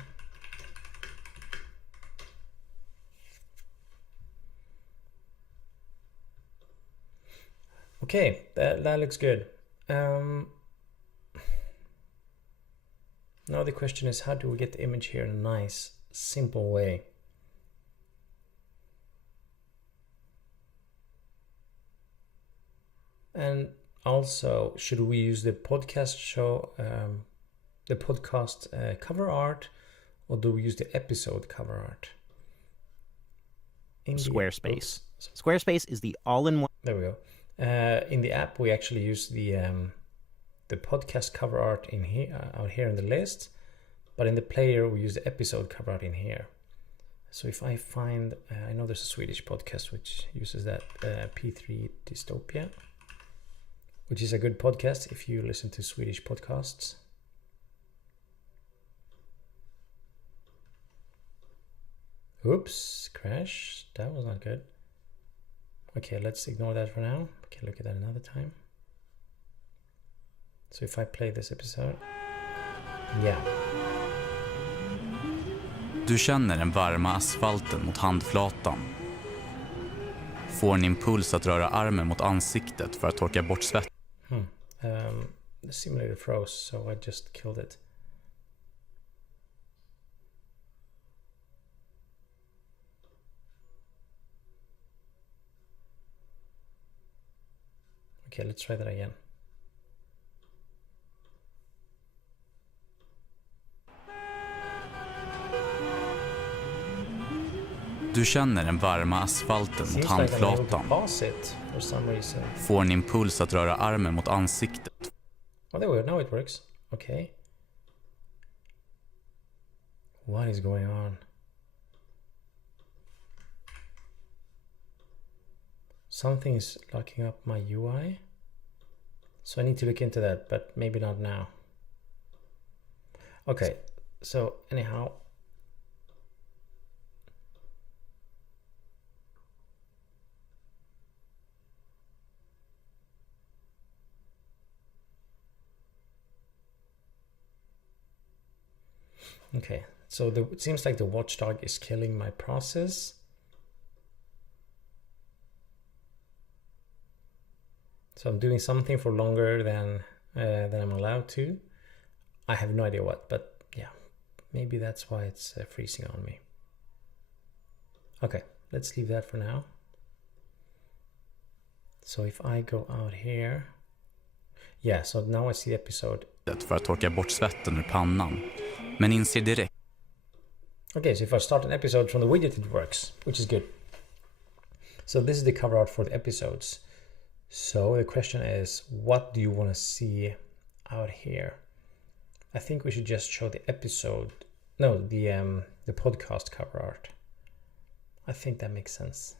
Okay, that looks good. Now the question is, how do we get the image here in a nice, simple way? And also, should we use the podcast show, the podcast cover art, or do we use the episode cover art? Squarespace. Squarespace is the all-in-one. There we go. In the app, we actually use the podcast cover art in here, out here in the list, but in the player, we use the episode cover art in here. So if I find, I know there's a Swedish podcast which uses that, P3 Dystopia, which is a good podcast if you listen to Swedish podcasts. Oops, crash. That was not good. Okay, let's ignore that for now. Okay, look at that another time. So if I play this episode. Yeah. Du känner den varma asfalten mot handflatan. Får en impuls att röra armen mot ansiktet för att torka bort svett. The simulator froze, so I just killed it. Okay, let's try that again. Du känner den varma asfalten mot handflatan. Får en impuls att röra armen mot ansiktet. Oh, there we go. Now it works. Okay. What is going on? Something is locking up my UI. So I need to look into that, but maybe not now. Okay, so anyhow. Okay, so it seems like the watchdog is killing my process. So I'm doing something for longer than I'm allowed to. I have no idea what, but yeah, maybe that's why it's freezing on me. Okay, let's leave that for now. So if I go out here, yeah, so now I see the episode. För att torka bort svetten ur pannan, men inser direkt. Okay, so if I start an episode from the widget, it works, which is good. So this is the cover art for the episodes. So the question is, what do you want to see out here? I think we should just show the episode, no, the podcast cover art. I think that makes sense.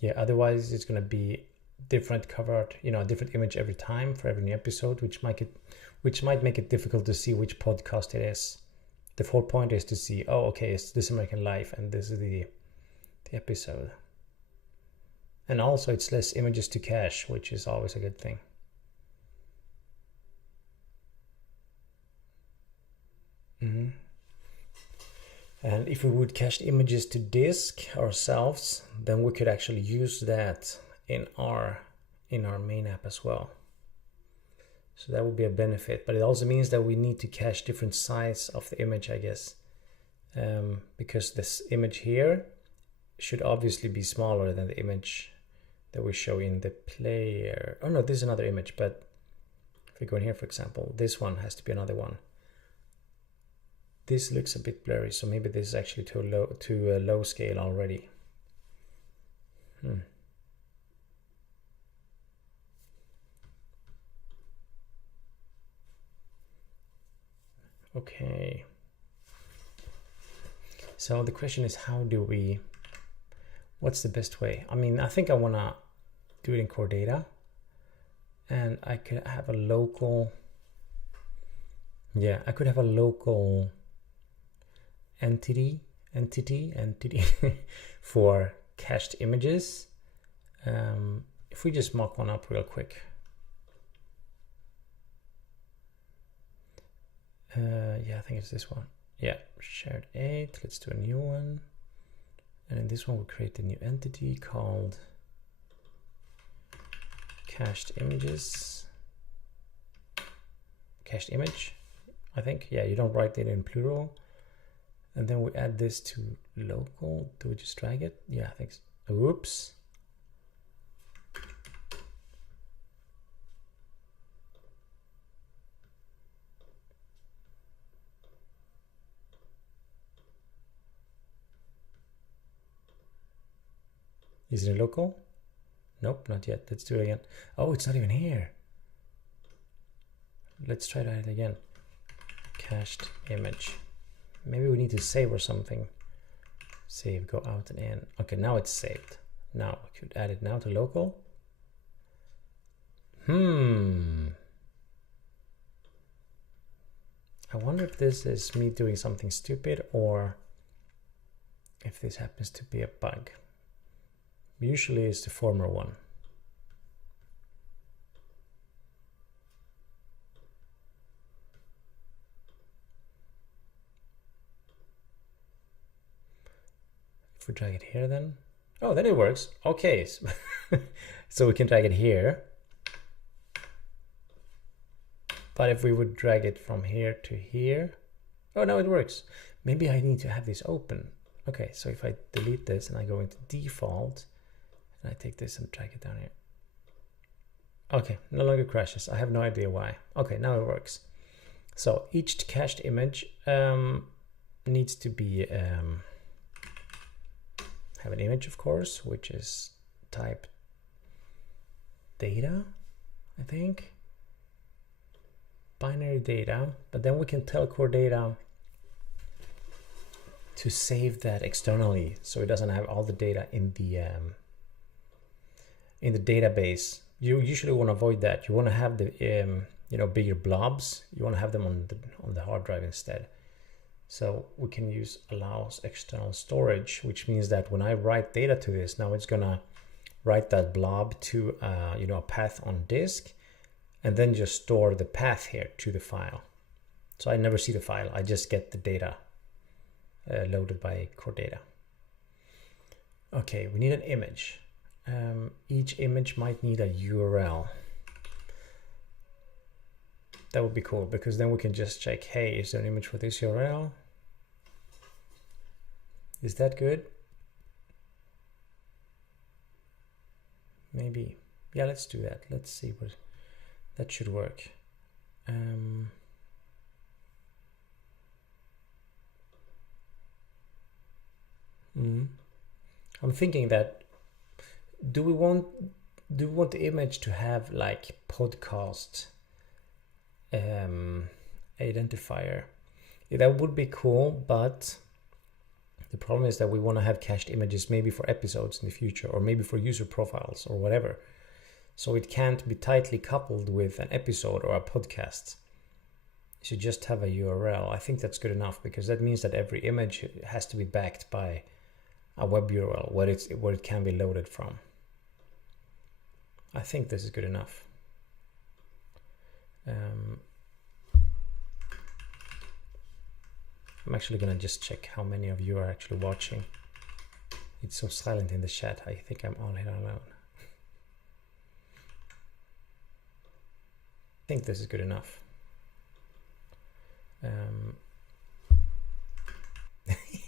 Yeah, otherwise it's going to be different cover art, you know, a different image every time for every new episode, which might make it difficult to see which podcast it is. The whole point is to see, oh, okay, it's This American Life and this is the episode. And also it's less images to cache, which is always a good thing. And if we would cache images to disk ourselves, then we could actually use that in our main app as well. So that would be a benefit, but it also means that we need to cache different size of the image, I guess, because this image here should obviously be smaller than the image that we show in the player. Oh no, this is another image, but if we go in here, for example, this one has to be another one. This looks a bit blurry, so maybe this is actually to a low scale already. Okay. So the question is, what's the best way? I mean, I think I want to do it in core data, and I could have a local, I could have a local entity for cached images. If we just mock one up real quick. I think it's this one. Shared 8. Let's do a new one. And in this one, we'll create a new entity called cached images. Cached image, I think. Yeah, you don't write it in plural. And then we add this to local. Do we just drag it? Yeah, I think so. Oops. Is it local? Nope, not yet. Let's do it again. Oh, it's not even here. Let's try that again. Cached image. Maybe we need to save or something. Save, go out and in. Okay, now it's saved. Now we could add it now to local. I wonder if this is me doing something stupid or if this happens to be a bug. Usually it's the former one. If we drag it here then, oh, then it works. Okay, so we can drag it here. But if we would drag it from here to here, oh, no, it works. Maybe I need to have this open. Okay, so if I delete this and I go into default, and I take this and drag it down here. Okay, no longer crashes. I have no idea why. Okay, now it works. So each cached image needs to be have an image, of course, which is type data, I think. Binary data, but then we can tell core data to save that externally, so it doesn't have all the data in the database. You usually want to avoid that. You want to have the bigger blobs. You want to have them on the hard drive instead. So we can use allows external storage, which means that when I write data to this, now it's gonna write that blob to a path on disk, and then just store the path here to the file. So I never see the file. I just get the data loaded by core data. Okay, we need an image. Each image might need a URL. That would be cool, because then we can just check, hey, is there an image for this URL? Is that good? Maybe. Yeah, let's do that. Let's see what that should work. I'm thinking that do we want the image to have like podcast identifier? Yeah, that would be cool, but the problem is that we want to have cached images maybe for episodes in the future, or maybe for user profiles or whatever. So it can't be tightly coupled with an episode or a podcast. You should just have a URL. I think that's good enough, because that means that every image has to be backed by a web URL where it can be loaded from. I think this is good enough. I'm actually gonna just check how many of you are actually watching. It's so silent in the chat. I think I'm all here alone. I think this is good enough.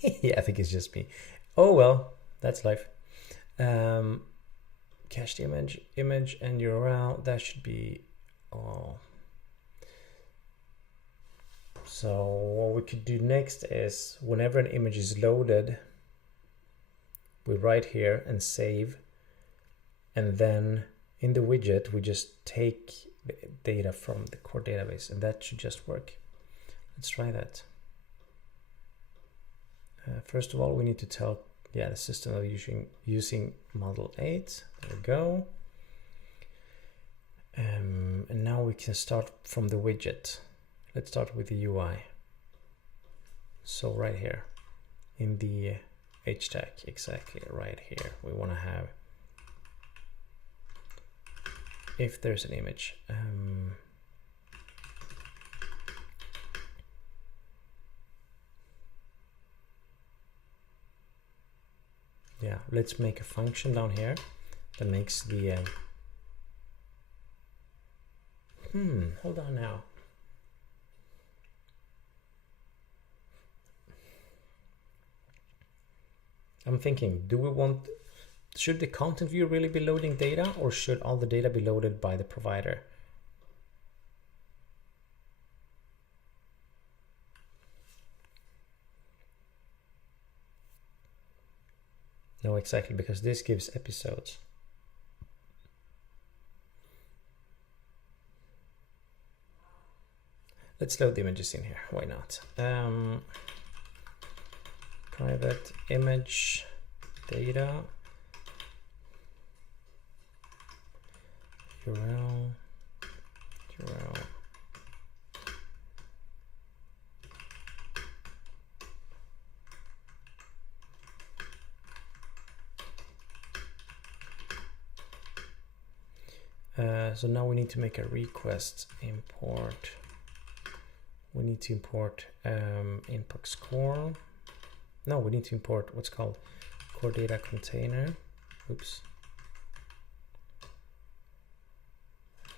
Yeah, I think it's just me. Oh well, that's life. Cache the image and URL. That should be all. So what we could do next is whenever an image is loaded, we write here and save, and then in the widget we just take the data from the core database, and that should just work. Let's try that. First of all, we need to tell the system of using model 8. There we go. And now we can start from the widget. Let's start with the UI. So right here in the H tag, exactly right here, we want to have if there's an image. Yeah, let's make a function down here that makes the hold on now. I'm thinking, should the content view really be loading data, or should all the data be loaded by the provider? No, exactly, because this gives episodes. Let's load the images in here. Why not? Private image data URL. So now we need to make a request import. We need to import inbox core. No, we need to import what's called core data container. Oops.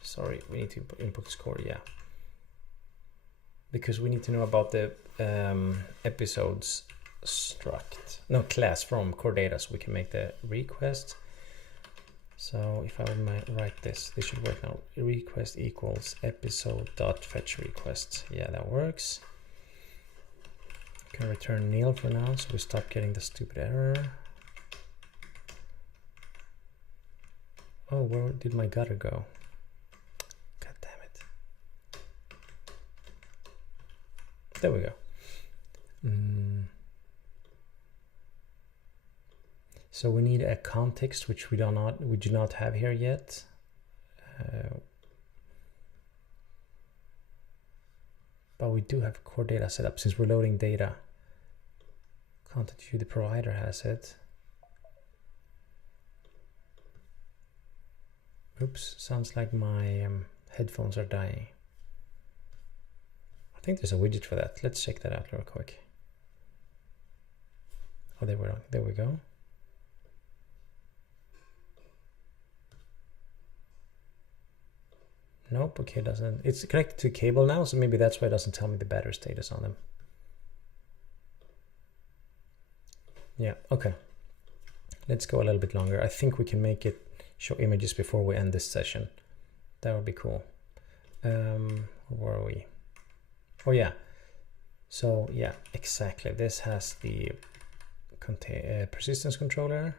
Sorry, we need to import core, yeah. Because we need to know about the episodes struct, no, class from core data, so we can make the request. So if I would write this should work now. Request equals episode dot fetch request. Yeah, that works. Can return nil for now, so we stop getting the stupid error. Oh, where did my gutter go? God damn it. There we go. So we need a context, which we do not have here yet. But we do have core data set up since we're loading data. Content view, the provider has it. Oops, sounds like my headphones are dying. I think there's a widget for that. Let's check that out real quick. Oh, there we go. Nope, okay, it doesn't. It's connected to a cable now, so maybe that's why it doesn't tell me the battery status on them. Yeah, okay. Let's go a little bit longer. I think we can make it show images before we end this session. That would be cool. Where are we? Oh yeah. So yeah, exactly. This has the persistence controller,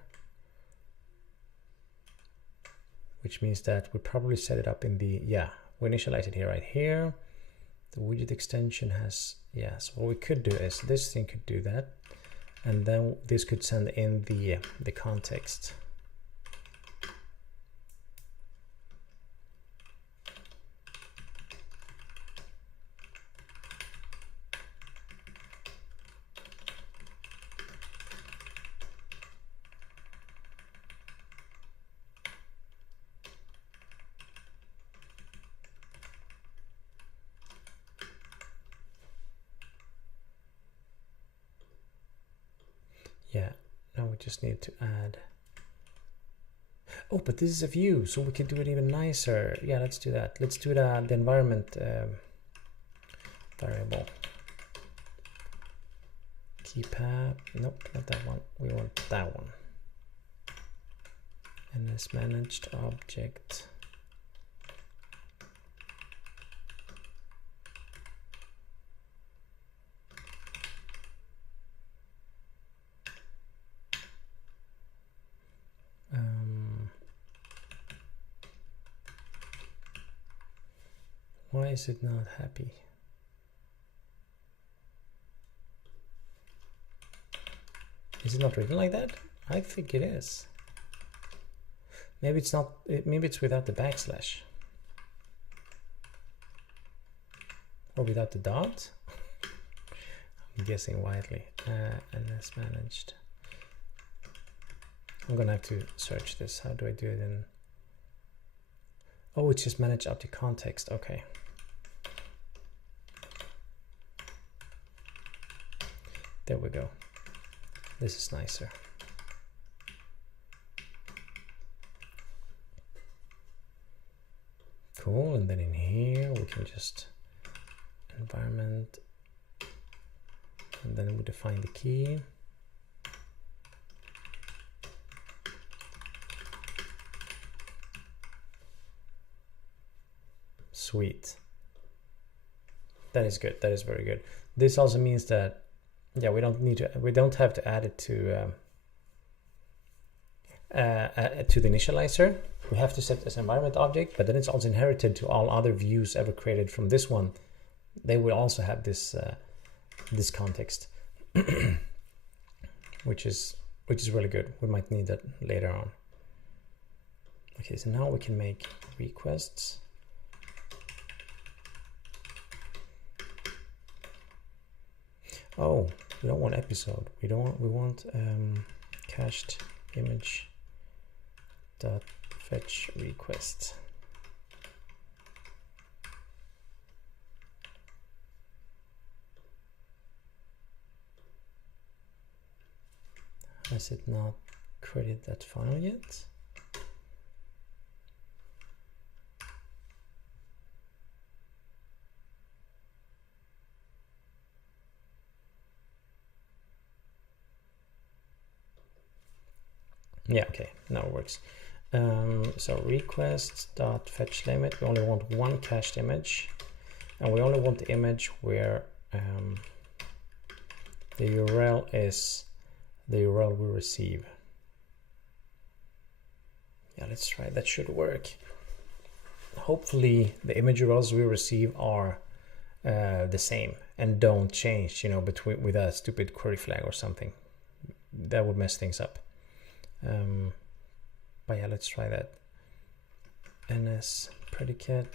which means that we probably set it up in the, we initialize it here, right here. The widget extension has, so what we could do is this thing could do that. And then this could send in the context. Yeah, now we just need to add. Oh, but this is a view, so we can do it even nicer. Yeah, let's do that. Let's do the environment variable. Keypad. Nope, not that one. We want that one. And this managed object. Why is it not happy? Is it not written like that? I think it is. Maybe it's not. Maybe it's without the backslash. Or without the dot? I'm guessing widely. And it's managed. I'm gonna have to search this. How do I do it in? Oh, it's just manage object context. Okay. There we go. This is nicer. Cool, and then in here we can just environment, and then we define the key. Sweet. That is good. That is very good. This also means that, yeah, we don't have to add it to the initializer. We have to set this environment object, but then it's also inherited to all other views ever created from this one. They will also have this this context, which is really good. We might need that later on. Okay, so now we can make requests. Oh, we don't want episode. We want cached image dot fetch request. Has it not created that file yet? Yeah, okay, now it works. So request dot fetch limit. We only want one cached image, and we only want the image where the URL is the URL we receive. Yeah, let's try. That should work. Hopefully, the image URLs we receive are the same and don't change. You know, between with a stupid query flag or something. That would mess things up. But yeah, let's try that. NS predicate.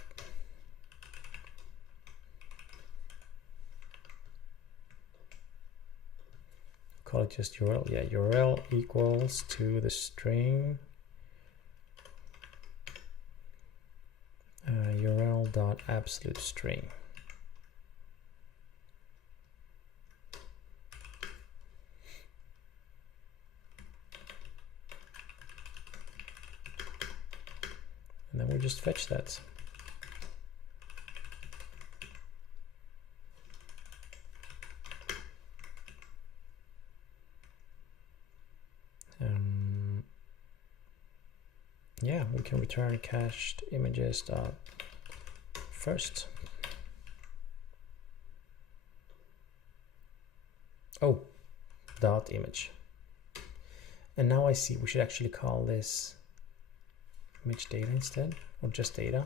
Call it just URL. Yeah, URL equals to the string URL dot absolute string. And then we just fetch that. Yeah, we can return cached images dot first. Oh, dot image. And now I see we should actually call this image data instead, or just data.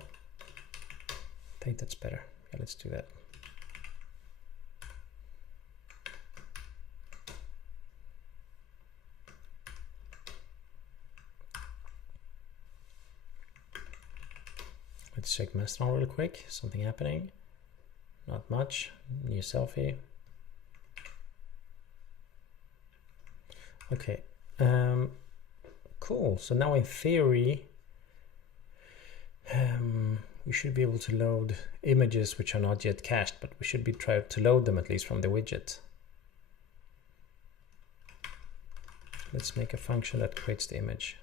I think that's better. Yeah, let's do that. Let's check Mastodon real quick. Something happening. Not much. New selfie. Okay. Cool. So now in theory, we should be able to load images which are not yet cached, but we should be trying to load them at least from the widget. Let's make a function that creates the image.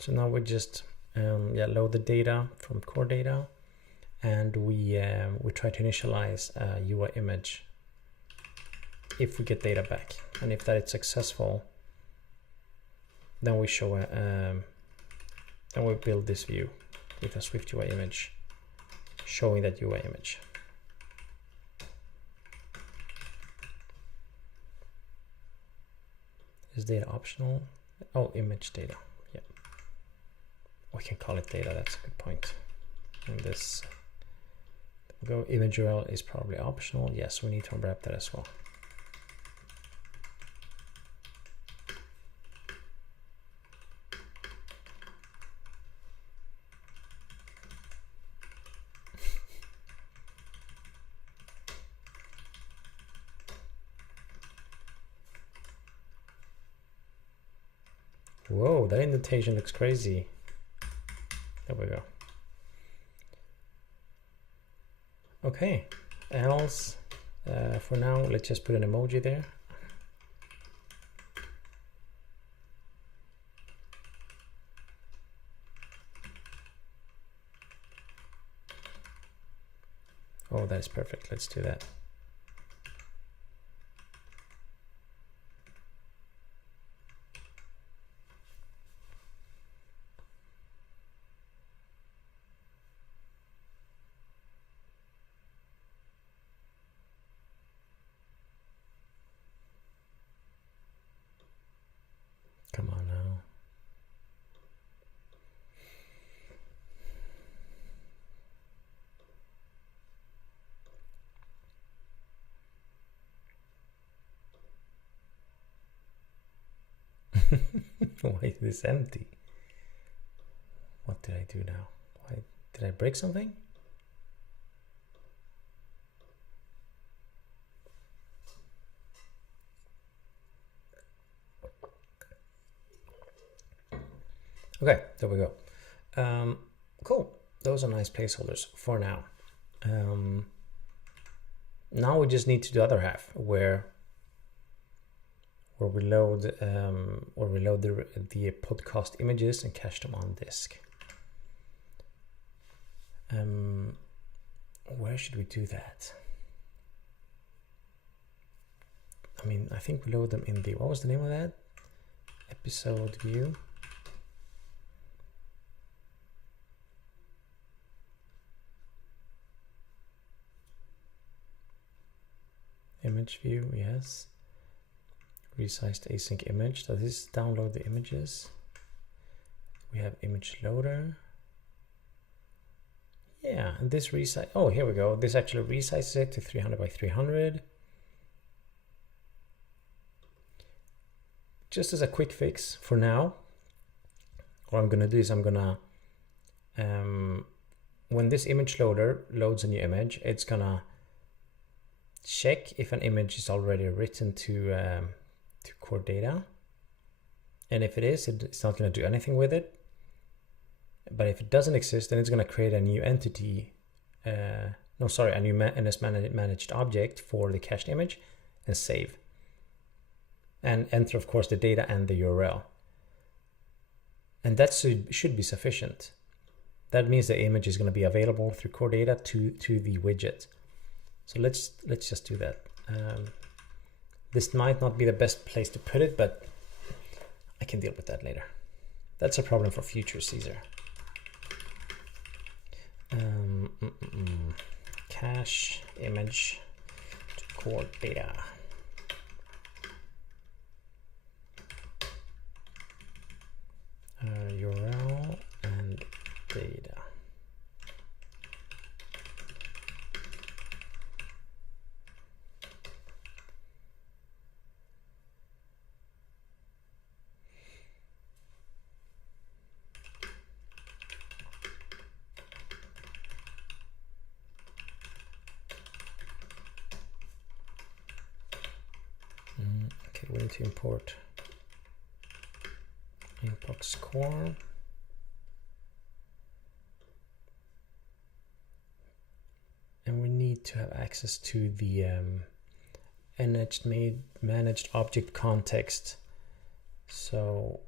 So now we just load the data from core data, and we try to initialize a UI image if we get data back, and if that is successful, then we show then we build this view with a Swift UI image showing that UI image. Is data optional? Oh, image data. Yeah, we can call it data. That's a good point. And this go image URL is probably optional. Yes, we need to unwrap that as well. Whoa, that indentation looks crazy. There we go. Okay, else for now, let's just put an emoji there. Oh, that's perfect. Let's do that. Come on now. Why is this empty? What did I do now? Why did I break something? Okay, there we go. Cool. Those are nice placeholders for now. Now we just need to do the other half, where we load the podcast images and cache them on disk. Where should we do that? I mean, I think we load them in the, what was the name of that? Episode view. Image view, yes. Resized async image. Does this download the images? We have image loader. Yeah, and this resize. Oh, here we go. This actually resizes it to 300 by 300. Just as a quick fix for now, what I'm gonna do is I'm gonna when this image loader loads a new image, it's gonna check if an image is already written to core data, and if it is, it's not going to do anything with it. But if it doesn't exist, then it's going to create a new entity, a new NS managed object for the cached image, and save, and enter, of course, the data and the URL. And that should be sufficient. That means the image is going to be available through core data to the widget. So let's just do that. This might not be the best place to put it, but I can deal with that later. That's a problem for future Caesar. slash image to core data. URL and data. Okay, we need to import inbox core. And we need to have access to the managed object context. So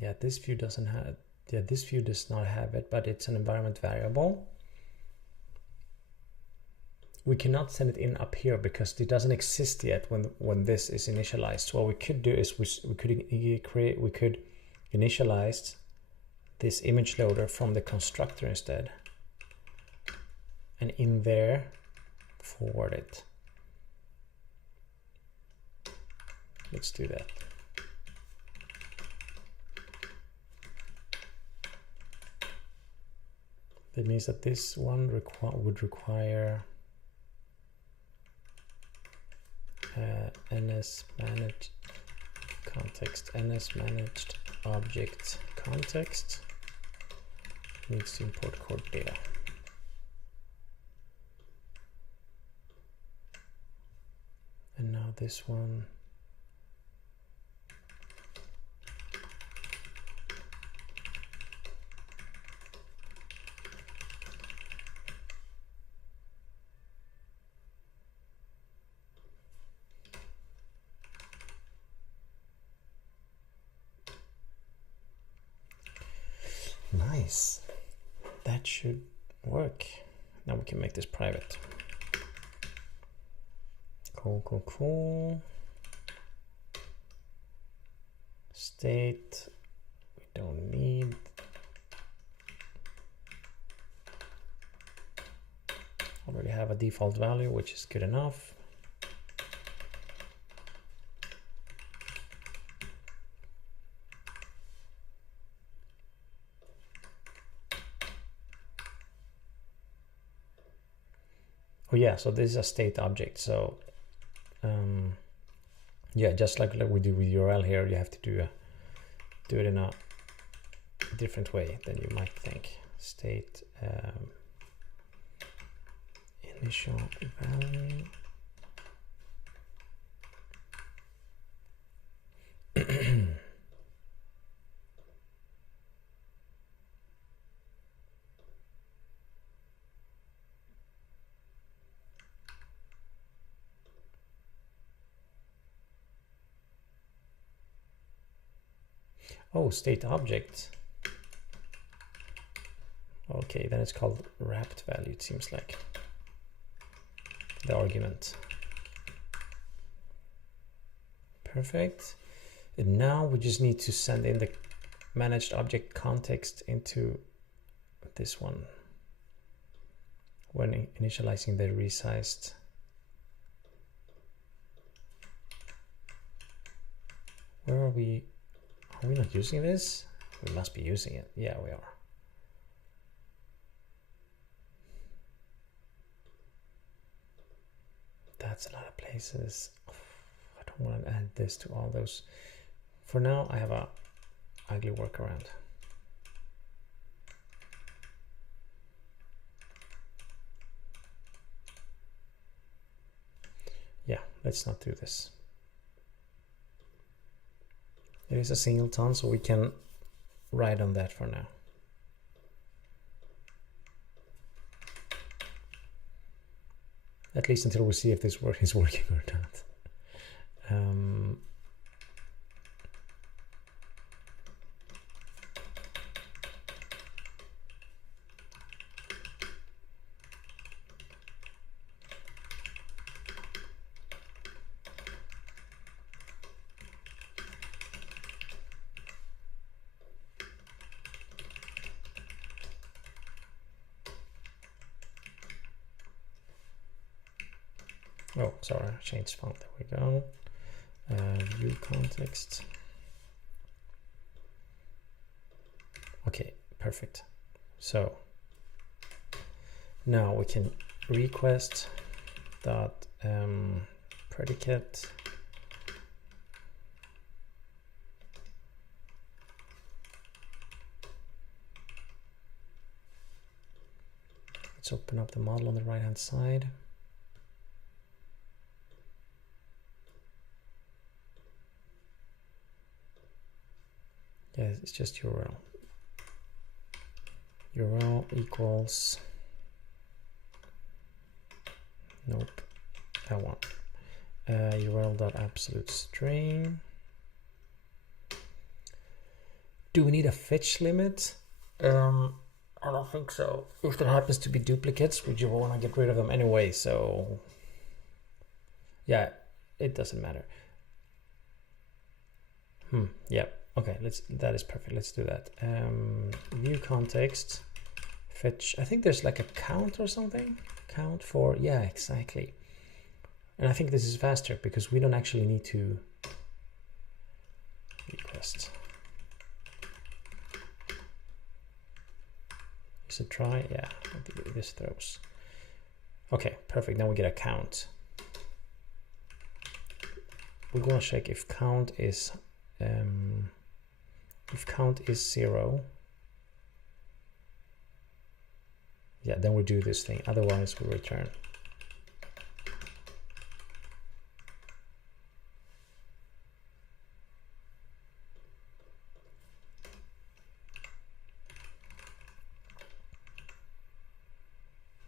yeah, this view doesn't have, this view does not have it, but it's an environment variable. We cannot send it in up here because it doesn't exist yet when this is initialized. So what we could do is we could initialize this image loader from the constructor instead, and in there forward it. Let's do that. That means that this one would require ns managed context, ns managed object context needs to import core data. And now this one nice. That should work. Now we can make this private. Cool. State, we don't need. Already have a default value, which is good enough. Oh yeah, so this is a state object. So yeah, just like we do with URL here, you have to do it in a different way than you might think. State initial value. Oh, state object. Okay, then it's called wrapped value, it seems like. The argument. Perfect. And now we just need to send in the managed object context into this one when initializing the resized. Where are we? Are we not using this? We must be using it. Yeah, we are. That's a lot of places. I don't want to add this to all those. For now, I have a ugly workaround. Yeah, let's not do this. It is a singleton, so we can ride on that for now. At least until we see if this is working or not. Oh, sorry, I changed font. There we go. View context. Okay, perfect. So now we can request dot predicate let's open up the model on the right hand side. Yeah, it's just URL. URL equals, nope, that one. URL.absolute string. Do we need a fetch limit? I don't think so. If there happens to be duplicates, would you want to get rid of them anyway? So yeah, it doesn't matter. Yeah. Okay, that is perfect. Let's do that. View context, fetch. I think there's like a count or something. Count for, yeah, exactly. And I think this is faster because we don't actually need to request. Is it try? Yeah, this throws. Okay, perfect. Now we get a count. We're gonna check if count is 0. Yeah, then we do this thing. Otherwise, we return.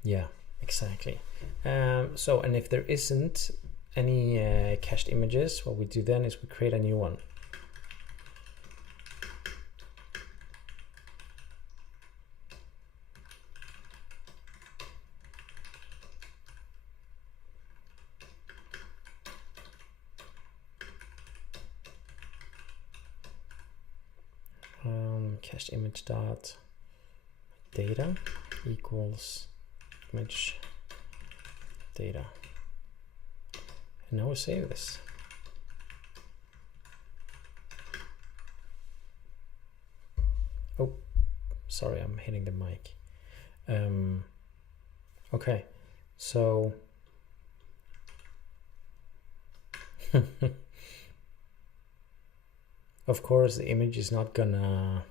Yeah, exactly. So, and if there isn't any cached images, what we do then is we create a new one. Cached image dot data equals image data. And now we save this. Oh, sorry, I'm hitting the mic. Okay, so of course the image is not gonna,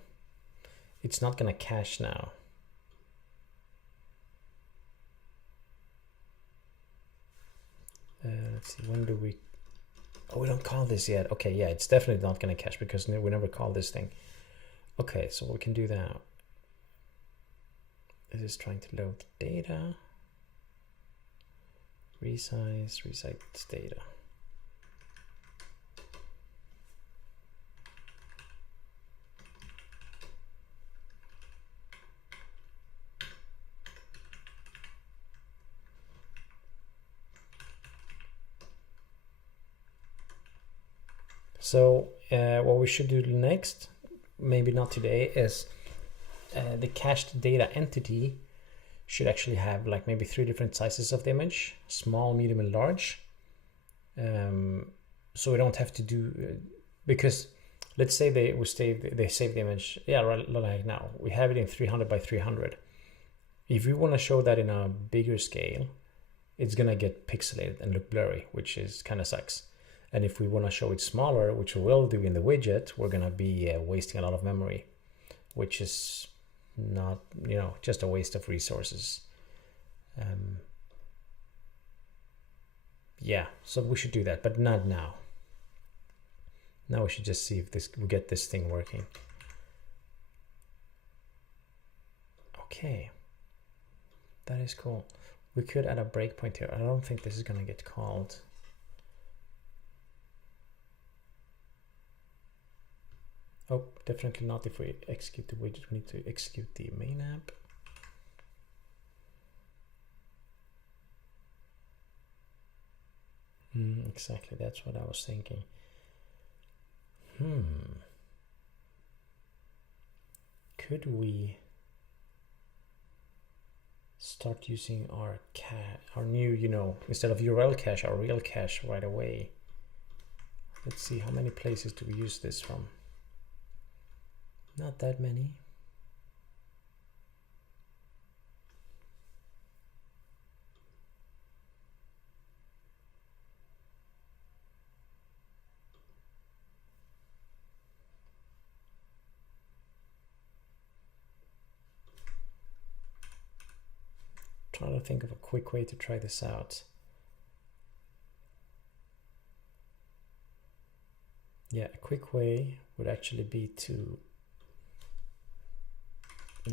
it's not gonna cache now. Let's see, when do we, oh, we don't call this yet. Okay, yeah, it's definitely not gonna cache because we never call this thing. Okay, so we can do that. This is trying to load the data. Resize this data. So what we should do next, maybe not today, is the cached data entity should actually have like maybe 3 different sizes of the image: small, medium, and large. So we don't have to do, because let's say they save the image, yeah, right, like now we have it in 300 by 300. If we want to show that in a bigger scale, it's gonna get pixelated and look blurry, which is kind of sucks. And if we want to show it smaller, which we will do in the widget, we're gonna be wasting a lot of memory, which is not, you know, just a waste of resources. Yeah, so we should do that, but not now. Now we should just see if we get this thing working. Okay, that is cool. We could add a breakpoint here. I don't think this is gonna get called. Oh, definitely not if we execute the widget. We need to execute the main app. Exactly, that's what I was thinking. Could we start using our new, instead of URL cache, our real cache right away. Let's see, how many places do we use this from? Not that many. Trying to think of a quick way to try this out. Yeah, a quick way would actually be to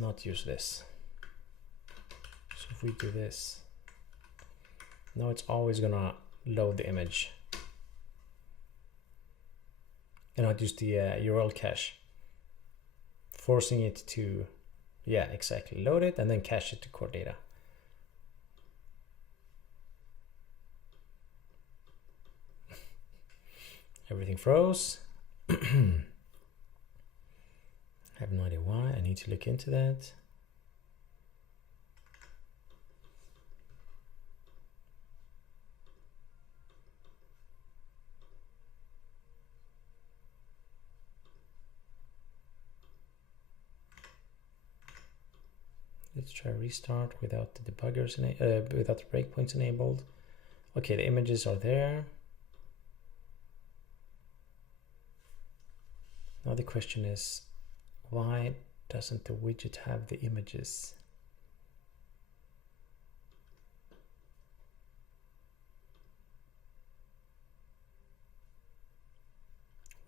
not use this. So if we do this, now it's always gonna load the image and not use the URL cache, forcing it to, yeah, exactly, load it and then cache it to core data. Everything froze. I have no idea why. I need to look into that. Let's try restart without the debuggers, without the breakpoints enabled. Okay, the images are there. Now the question is, why doesn't the widget have the images?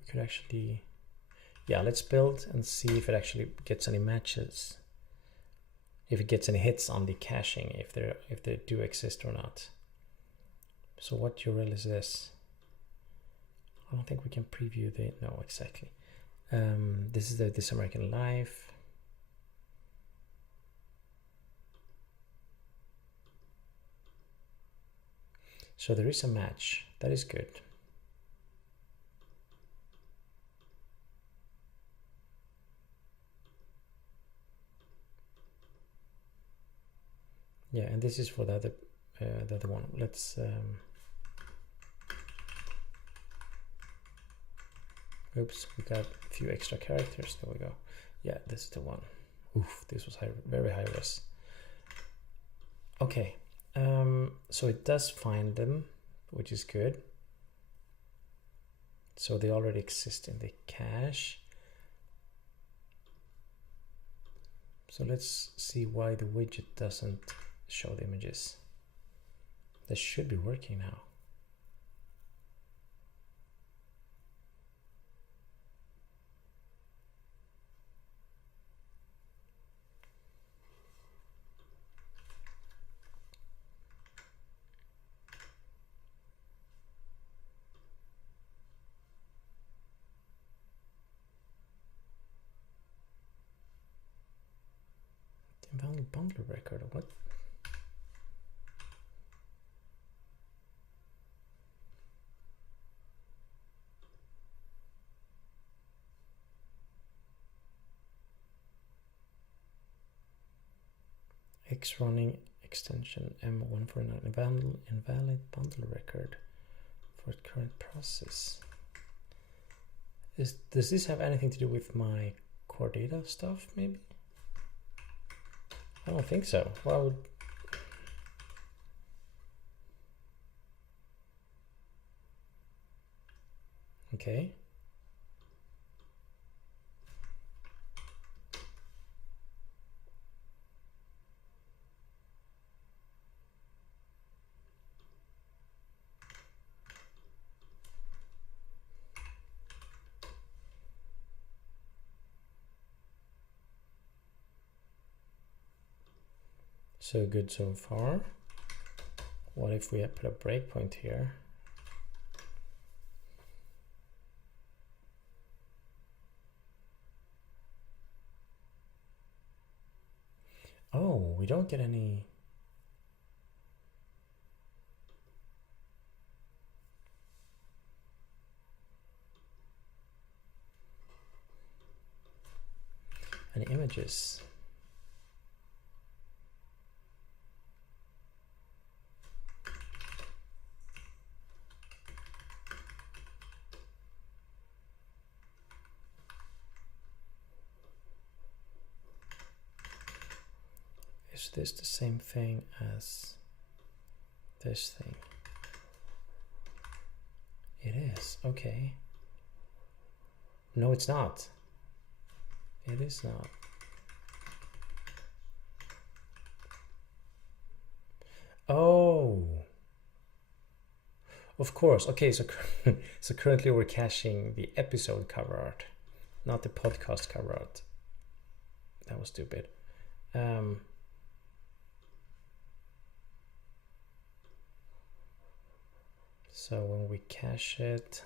We could actually, yeah, let's build and see if it actually gets any matches. If it gets any hits on the caching, if they do exist or not. So what URL is this? I don't think we can preview the, no, exactly. This is the This American Life. So there is a match. That is good. Yeah, and this is for the other one. Let's oops, we got a few extra characters. There we go. Yeah, this is the one. Oof, this was very high res. Okay, so it does find them, which is good. So they already exist in the cache. So let's see why the widget doesn't show the images. This should be working now. Invalid bundle record, what? X running extension M149 invalid bundle record for current process. Does this have anything to do with my core data stuff, maybe? I don't think so. Well, okay. So good so far. What if we put a breakpoint here? Oh, we don't get any. Any images. Is this the same thing as this thing? It is. Okay. No, it's not. It is not. Oh. Of course. Okay, so so currently we're caching the episode cover art, not the podcast cover art. That was stupid. So when we cache it,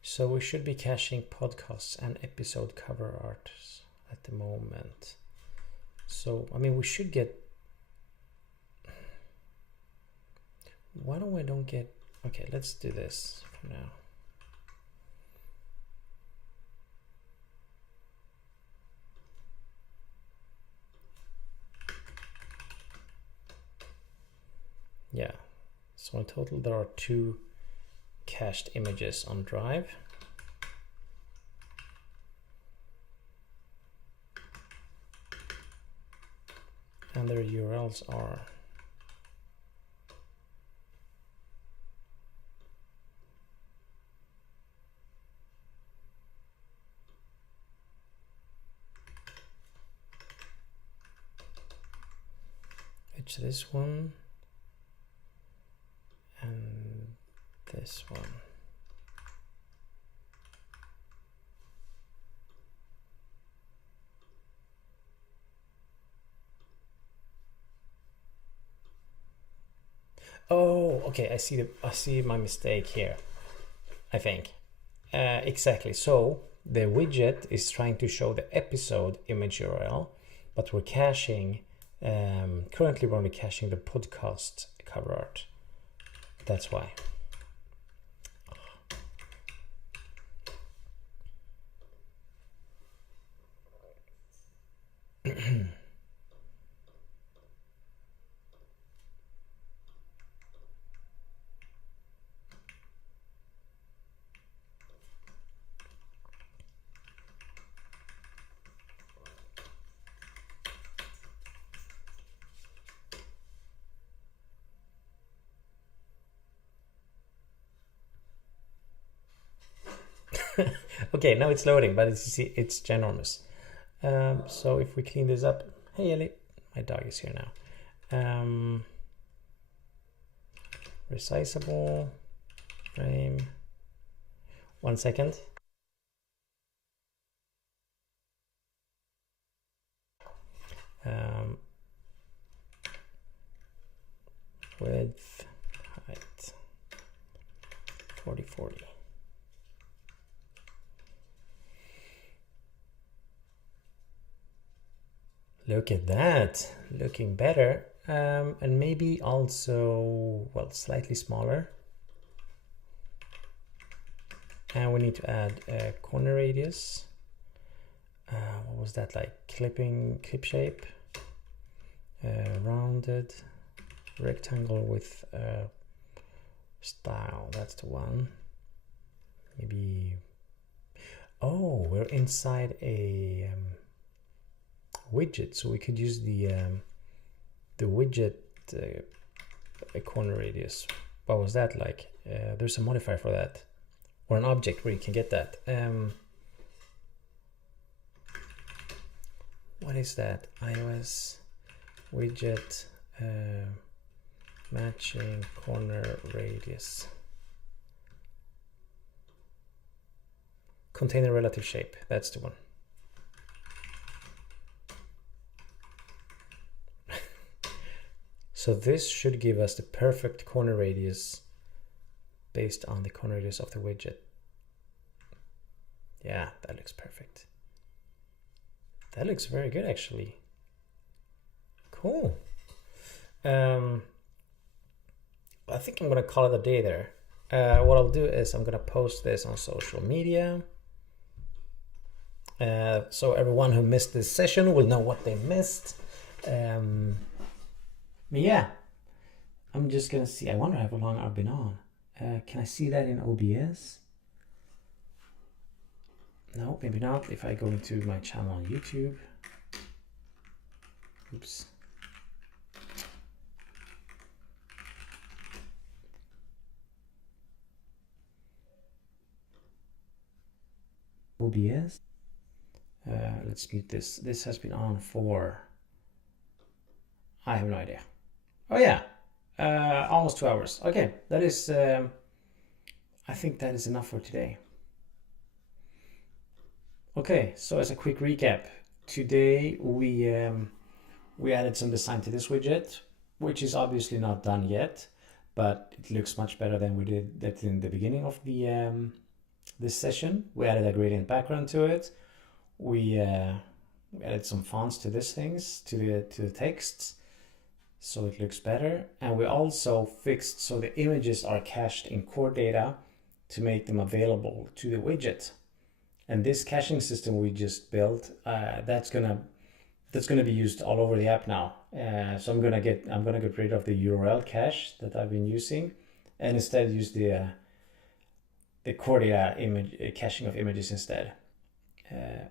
so we should be caching podcasts and episode cover art at the moment. So, I mean, we should get... Why don't we don't get... Okay, let's do this for now. Yeah, so in total there are 2 cached images on Drive. And their URLs are it's this one and this one. Oh, okay. I see my mistake here. I think exactly. So the widget is trying to show the episode image URL, but we're caching. Currently, we're only caching the podcast cover art. That's why. Okay, now it's loading, but it's ginormous. So if we clean this up, hey Ellie, my dog is here now. Resizable frame. 1 second. Width, height, 40/40. Look at that, looking better. And maybe also, well, slightly smaller. And we need to add a corner radius. What was that, like clip shape? Rounded rectangle with style, that's the one. Maybe, oh, we're inside a widget, so we could use the widget corner radius. What was that like? There's a modifier for that, or an object where you can get that. What is that? iOS widget matching corner radius. Container relative shape, that's the one. So this should give us the perfect corner radius based on the corner radius of the widget. Yeah, that looks perfect. That looks very good, actually. Cool. I think I'm gonna call it a day there. what I'll do is I'm gonna post this on social media. So everyone who missed this session will know what they missed. Yeah, I'm just gonna see. I wonder how long I've been on. Can I see that in OBS? No, maybe not. If I go into my channel on YouTube. Oops. OBS. Let's mute this. This has been on for, I have no idea. Oh yeah, almost 2 hours. Okay, that is, I think that is enough for today. Okay, so as a quick recap, today we added some design to this widget, which is obviously not done yet, but it looks much better than we did that in the beginning of the this session. We added a gradient background to it. We added some fonts to these things, to the texts, so it looks better. And we also fixed so the images are cached in core data to make them available to the widget. And this caching system we just built, that's gonna be used all over the app now. So I'm gonna get rid of the URL cache that I've been using, and instead use the core data image caching of images instead.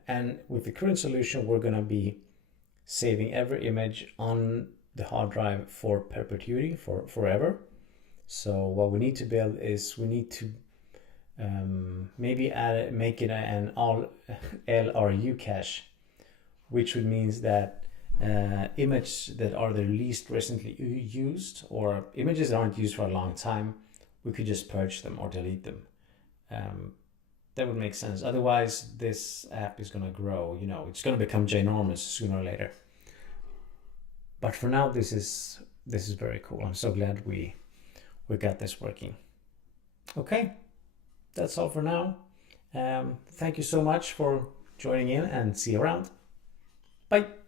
And with the current solution, we're gonna be saving every image on the hard drive for perpetuity, for forever. So what we need to build is we need to maybe make it an all LRU cache, which would means that images that are the least recently used, or images that aren't used for a long time, we could just purge them or delete them. That would make sense. Otherwise, this app is going to grow. You know, it's going to become ginormous sooner or later. But for now, this is very cool. I'm so glad we got this working. Okay, that's all for now. Thank you so much for joining in, and see you around. Bye.